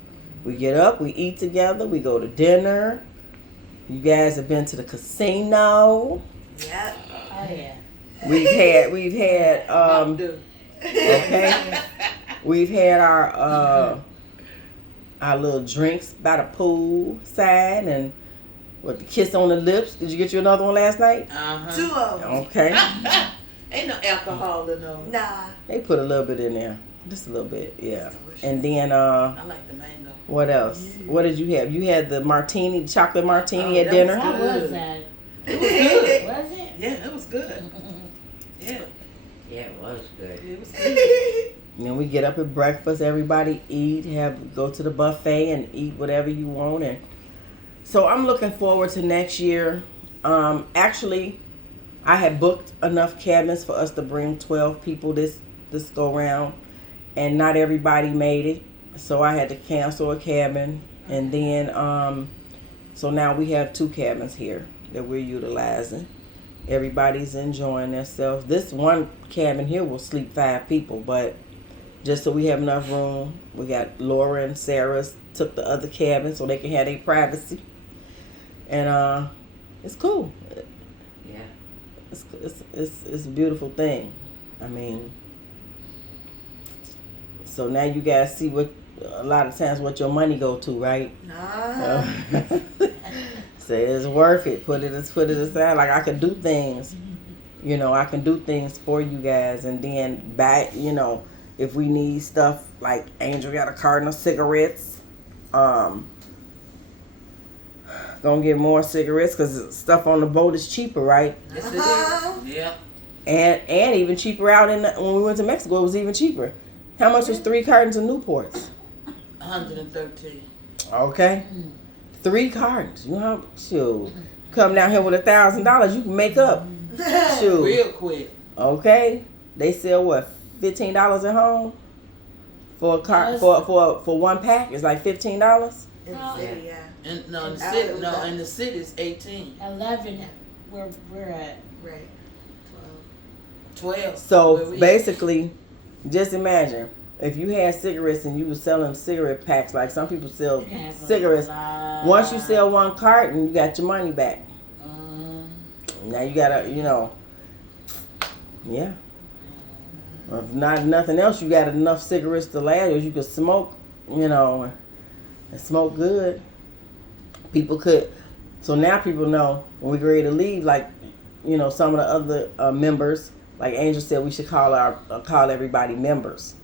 We get up, we eat together, we go to dinner. You guys have been to the casino. Yep. Oh yeah. We've had okay. We've had our little drinks by the pool side and the kiss on the lips. Did you get you another one last night? 2 of them. Okay. Ain't no alcohol in them. Nah. They put a little bit in there. Just a little bit, yeah. And then I like the mango. what else? What did you have? You had the martini, chocolate martini at that dinner. How Good. was that? It was good. Was it? Yeah, it was good. Yeah, Yeah, it was good. it was good. And then we get up at breakfast. Everybody eat, go to the buffet and eat whatever you want. And so I'm looking forward to next year. Actually, I had booked enough cabins for us to bring 12 people this go round, and not everybody made it. So I had to cancel a cabin, and then so now we have 2 cabins here that we're utilizing. Everybody's enjoying themselves. This one cabin here will sleep 5 people, but just so we have enough room, we got Laura and Sarah took the other cabin so they can have their privacy, and it's cool. Yeah. It's a beautiful thing. So now you guys see what a lot of times what your money go to, right? Nah. So it's worth it. Put it aside. Like I can do things, I can do things for you guys, and then back, if we need stuff like Angel got a carton of cigarettes, gonna get more cigarettes because stuff on the boat is cheaper, right? Yes, it is. Yeah. And even cheaper out when we went to Mexico, it was even cheaper. How much was 3 cartons of Newports? 113. Okay. 3 cartons. Shoot. Come down here with $1,000, you can make up. Shoot. Real quick. Okay, they sell what, $15 at home for a cart Yes. for one pack. It's like $15. In the Oh. city, yeah. And no, in the Out city, of no, that. in the city it's 18, 11 where we're at. Right. 12. So where we- basically, just imagine if you had cigarettes and you were selling cigarette packs like some people sell You can have a cigarettes. lot. Once you sell one carton, you got your money back. Mm-hmm. Now you gotta, yeah. If not nothing else, you got enough cigarettes to last you. You could smoke, and smoke good. People could. So now people know when we get ready to leave, like, some of the other members, like Angel said, we should call everybody members,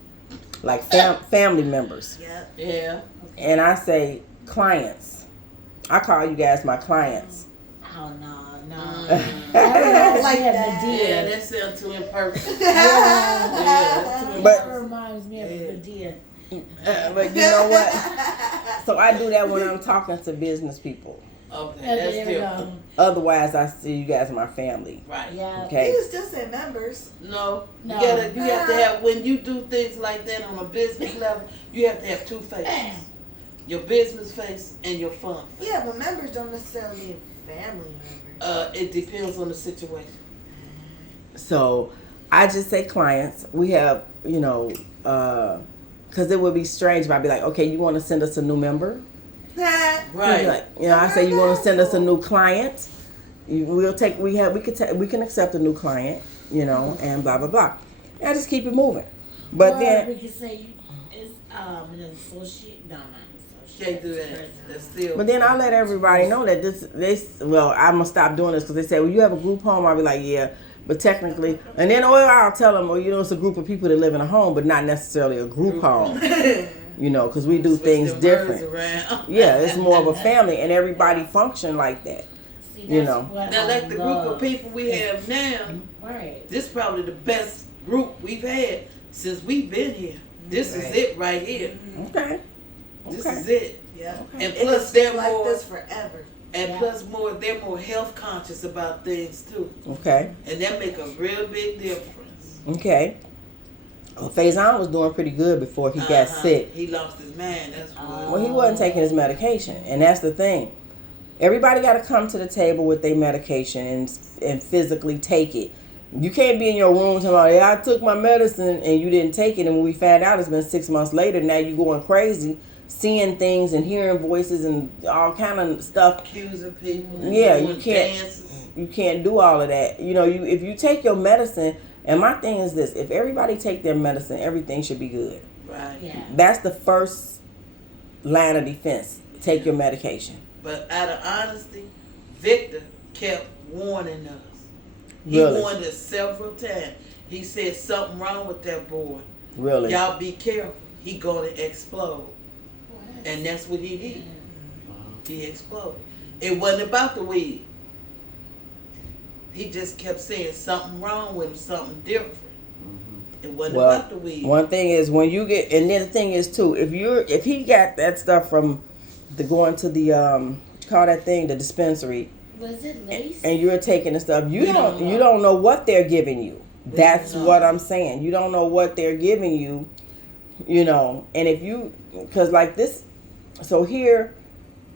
like family members. Yep. Yeah. And I say clients. I call you guys my clients. Oh, no. Mm. That Like reminds that. me of Yeah, Medea. that sounds too imperfect. Yeah. that's too But- That reminds me of Yeah. Medea. But you know what? So I do that when I'm talking to business people. Okay, Yeah, that's there we different. go. Otherwise, I see you guys my family. Right. Yeah. Okay. You still say members. No, No. you have to have, when you do things like that on a business level, you have to have two faces. Your business face and your fun face. Yeah, but members don't necessarily mean family members. It depends on the situation. So I just say clients. We have, because it would be strange if I'd be like, okay, you want to send us a new member? Nah. You'd be Right. like, I say you want to send us a new client. We can accept a new client, and blah blah blah. And I just keep it moving. But Or then we could say it's an associate. No, not an associate. Can't do that. That's still. But then I let everybody know that I'm gonna stop doing this because they say, well, you have a group home. I'll be like, yeah, but technically, and then I'll tell them, well, it's a group of people that live in a home, but not necessarily a group home. Because we do Switch things them different. words around. Yeah, it's more of a family, and everybody function like that. See, You that's know. what Now, I like the group love. of people we have now, Right. this is probably the best group we've had since we've been here. This is Right. it right here. Okay. This Okay. is it. Yeah. And It plus, has they're been like more, this forever. and Yeah. plus they're more health conscious about things too, Okay. and that make a real big difference. Okay. Well, Faison was doing pretty good before he got sick. He lost his mind. That's what. Well, he wasn't taking his medication, and that's the thing. Everybody got to come to the table with their medication and physically take it. You can't be in your room talking about, yeah, I took my medicine and you didn't take it, and when we found out it's been 6 months later, now you going crazy, seeing things and hearing voices and all kind of stuff. Accusing people. And Yeah, doing you can't. dances. You can't do all of that. If you take your medicine, and my thing is this: if everybody take their medicine, everything should be good. Right. Yeah. That's the first line of defense. Take your medication. But out of honesty, Victor kept warning us. He Really? warned us several times. He said something wrong with that boy. Really? Y'all be careful. He gonna explode. And that's what he did. He exploded. It wasn't about the weed. He just kept saying something wrong with him, something different. It wasn't Well, about the weed. one thing is when you get, and then the thing is too, if he got that stuff from going to the what you call that thing, the dispensary, Was it lace? and you're taking the stuff, We don't know. you don't know what they're giving you. We That's don't know. what I'm saying. You don't know what they're giving you, and if you, because like this, so here,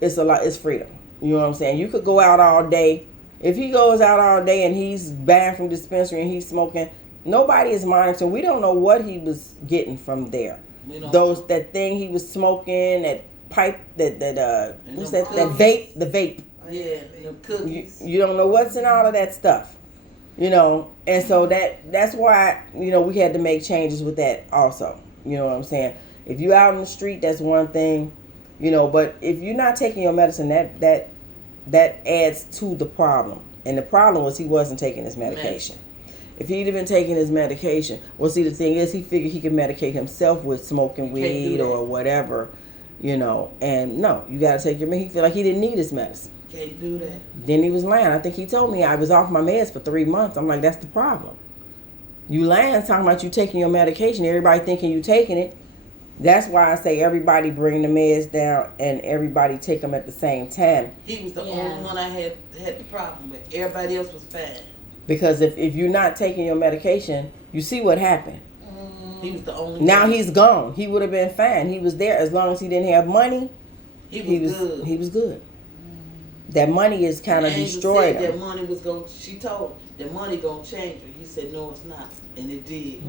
it's freedom. You know what I'm saying? You could go out all day. If he goes out all day and he's banned from dispensary and he's smoking, nobody is monitoring. We don't know what he was getting from there. We don't That thing he was smoking, that pipe, what's And that? them That cookies. the vape. Yeah, the cookies. You don't know what's in all of that stuff, and so that's why we had to make changes with that also. You know what I'm saying? If you out in the street, that's one thing, but if you're not taking your medicine, that adds to the problem. And the problem was he wasn't taking his medication. If he'd have been taking his medication, well, see, the thing is, he figured he could medicate himself with smoking You can't do weed that. or whatever, and no, you got to take your medicine. He feel like he didn't need his medicine. Can't do that. Then he was lying. I think he told me I was off my meds for 3 months. I'm like, that's the problem. You lying, talking about you taking your medication. Everybody thinking you taking it. That's why I say everybody bring the meds down and everybody take them at the same time. He was the Yeah. only one I had the problem with. Everybody else was fine. Because if you're not taking your medication, you see what happened. He was the only Now one. he's gone. He would have been fine. He was there as long as he didn't have money. He was good. He was good. That money is kind of Angel destroyed said him. that money was going. She told that money gonna change her. He said no, it's not, and it did.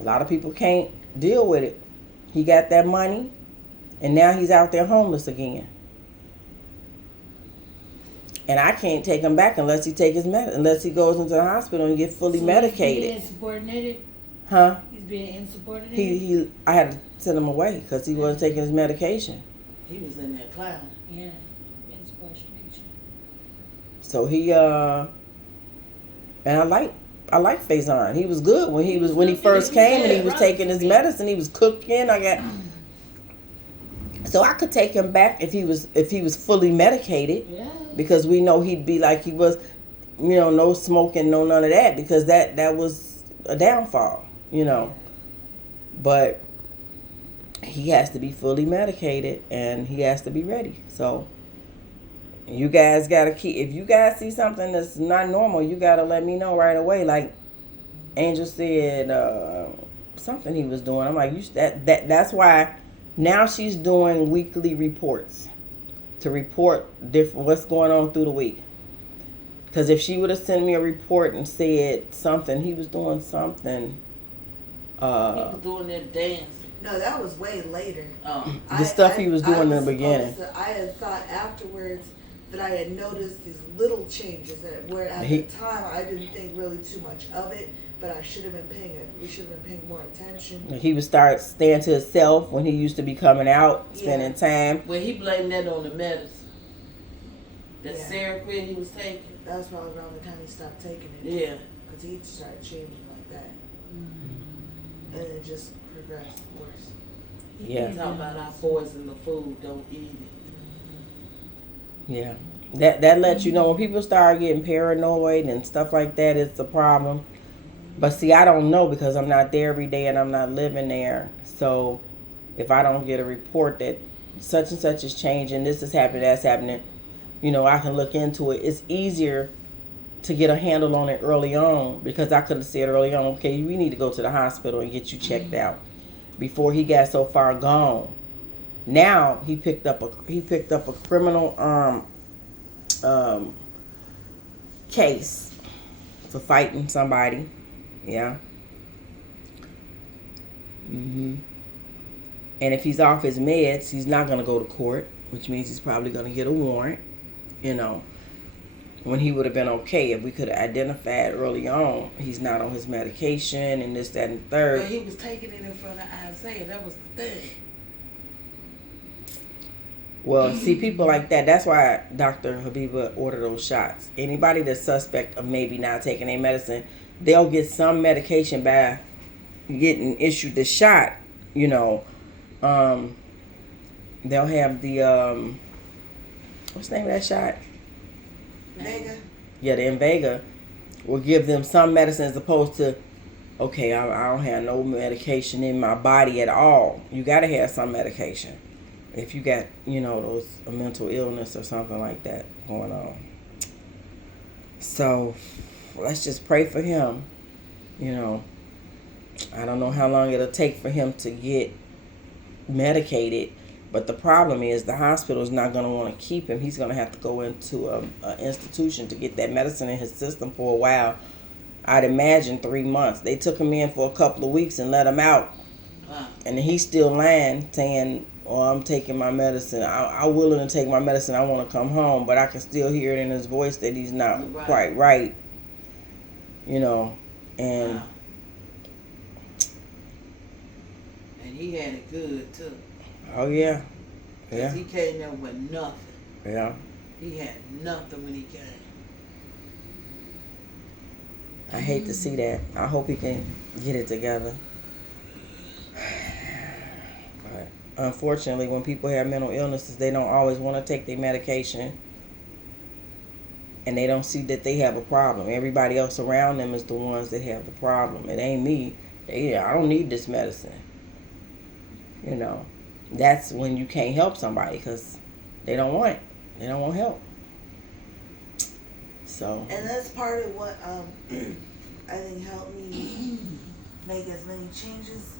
A lot of people can't deal with it. He got that money, and now he's out there homeless again. And I can't take him back unless he unless he goes into the hospital and get fully medicated. He's being insubordinated. Huh? He's being insubordinated. I had to send him away because he wasn't taking his medication. He was in there clowning. Yeah, insubordination. So he and I like Faison. He was good when he first came and he was taking his medicine. He was cooking. So I could take him back if he was fully medicated. Yeah. Because we know he'd be like he was, no smoking, no none of that, because that was a downfall, But he has to be fully medicated and he has to be ready. So you guys gotta if you guys see something that's not normal, you gotta let me know right away. Like Angel said, something he was doing. I'm like, that's why now she's doing weekly reports. To report what's going on through the week. Because if she would have sent me a report and said something, he was doing something. He was doing that dance. No, that was way later. The stuff he was doing in the beginning. I had thought afterwards that I had noticed these little changes that were at the time I didn't think really too much of it, but we should have been paying more attention. He would start staying to himself when he used to be coming out, spending time. Well, he blamed that on the medicine. That Seroquel he was taking. That was probably around the time he stopped taking it. Yeah. Because he started changing like that. And it just progressed worse. Yeah. Talk about our poison the food, don't eat it. Yeah. That lets you know when people start getting paranoid and stuff like that, it's a problem. But see, I don't know because I'm not there every day and I'm not living there. So if I don't get a report that such and such is changing, this is happening, that's happening, I can look into it. It's easier to get a handle on it early on because I could have said early on, okay, we need to go to the hospital and get you checked out before he got so far gone. Now he picked up a criminal case for fighting somebody. Yeah. And if he's off his meds, he's not going to go to court, which means he's probably going to get a warrant, when he would have been okay if we could have identified early on he's not on his medication and this, that, and the third. But he was taking it in front of Isaiah. That was the thing. Well, see, people like that's why Dr. Habiba ordered those shots. Anybody that's suspect of maybe not taking their medicine, they'll get some medication by getting issued the shot, they'll have the, what's the name of that shot? Vega. Yeah, the Invega will give them some medicine as opposed to, okay, I don't have no medication in my body at all. You got to have some medication. If you got, those a mental illness or something like that going on. So, let's just pray for him. I don't know how long it'll take for him to get medicated, but the problem is the hospital is not going to want to keep him. He's going to have to go into an institution to get that medicine in his system for a while. I'd imagine 3 months. They took him in for a couple of weeks and let him out. Wow. And he's still lying, saying, I'm taking my medicine. I'm willing to take my medicine. I want to come home, but I can still hear it in his voice that he's not quite right. And wow. And he had it good too. Oh yeah. Yeah. He came there with nothing. Yeah. He had nothing when he came. I hate to see that. I hope he can get it together. But unfortunately, when people have mental illnesses, they don't always want to take their medication. And they don't see that they have a problem. Everybody else around them is the ones that have the problem. It ain't me. I don't need this medicine. That's when you can't help somebody because they don't want it. They don't want help. So And that's part of what I think helped me make as many changes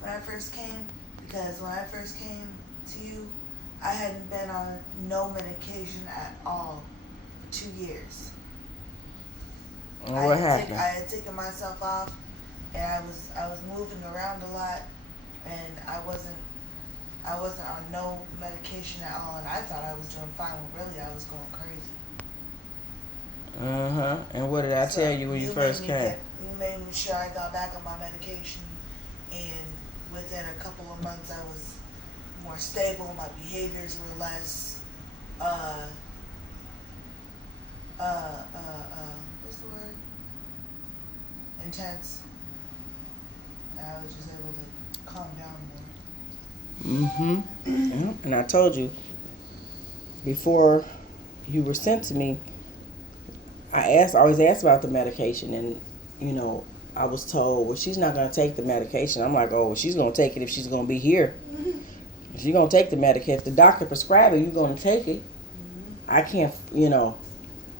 when I first came. Because when I first came to you, I hadn't been on no medication at all for 2 years. what happened? I had taken myself off, and I was moving around a lot, and I wasn't on no medication at all, and I thought I was doing fine when really I was going crazy. And what did I tell you when you first came? You made me sure I got back on my medication, and within a couple of months I was more stable. My behaviors were less what's the word? Intense. And I was just able to calm down more. And I told you before you were sent to me, I always asked about the medication, and I was told, well, she's not going to take the medication. I'm like, oh, well, she's going to take it if she's going to be here. If she's going to take the medication, if the doctor prescribes it, you're going to take it. I can't,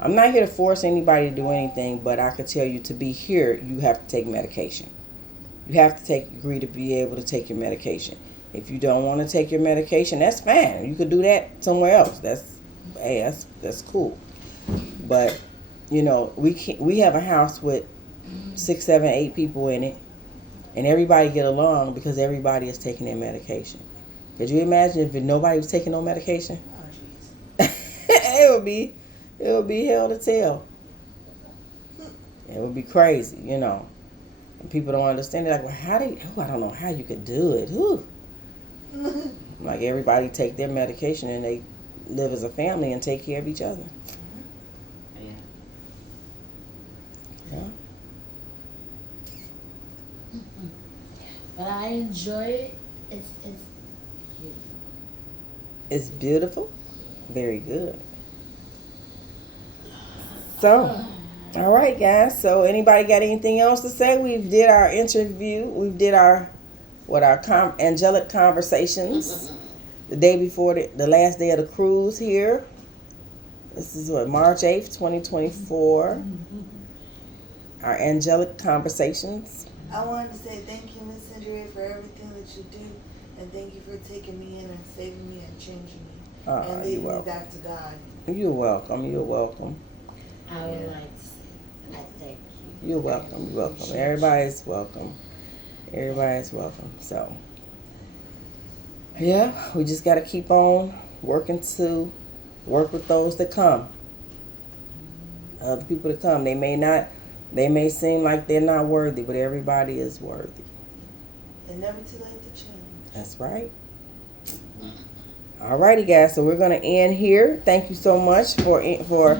I'm not here to force anybody to do anything, but I could tell you to be here, you have to take medication. You have to agree to be able to take your medication. If you don't want to take your medication, that's fine. You could do that somewhere else. That's cool. But we have a house with 6, 7, 8 people in it, and everybody get along because everybody is taking their medication. Could you imagine if nobody was taking no medication? Oh, jeez. it would be hell to tell. It would be crazy, And people don't understand it. Like, well, I don't know how you could do it. Like, everybody take their medication and they live as a family and take care of each other. Yeah. But I enjoy it. It's beautiful. It's beautiful. Very good. So, all right, guys. So, anybody got anything else to say? We did our interview. We did our angelic conversations the day before the last day of the cruise here. This is March 8th, 2024. Our angelic conversations. I wanted to say thank you, Miss Cindra, for everything that you do, and thank you for taking me in and saving me and changing me, and leading me back to God. You're welcome. You're welcome. I would like to say I thank you. You're welcome. You're welcome. Everybody's welcome. Everybody's welcome. So, yeah, we just got to keep on working to work with those that come. Other people that come. They may seem like they're not worthy, but everybody is worthy. And never too late to change. That's right. Alrighty, guys. So we're going to end here. Thank you so much for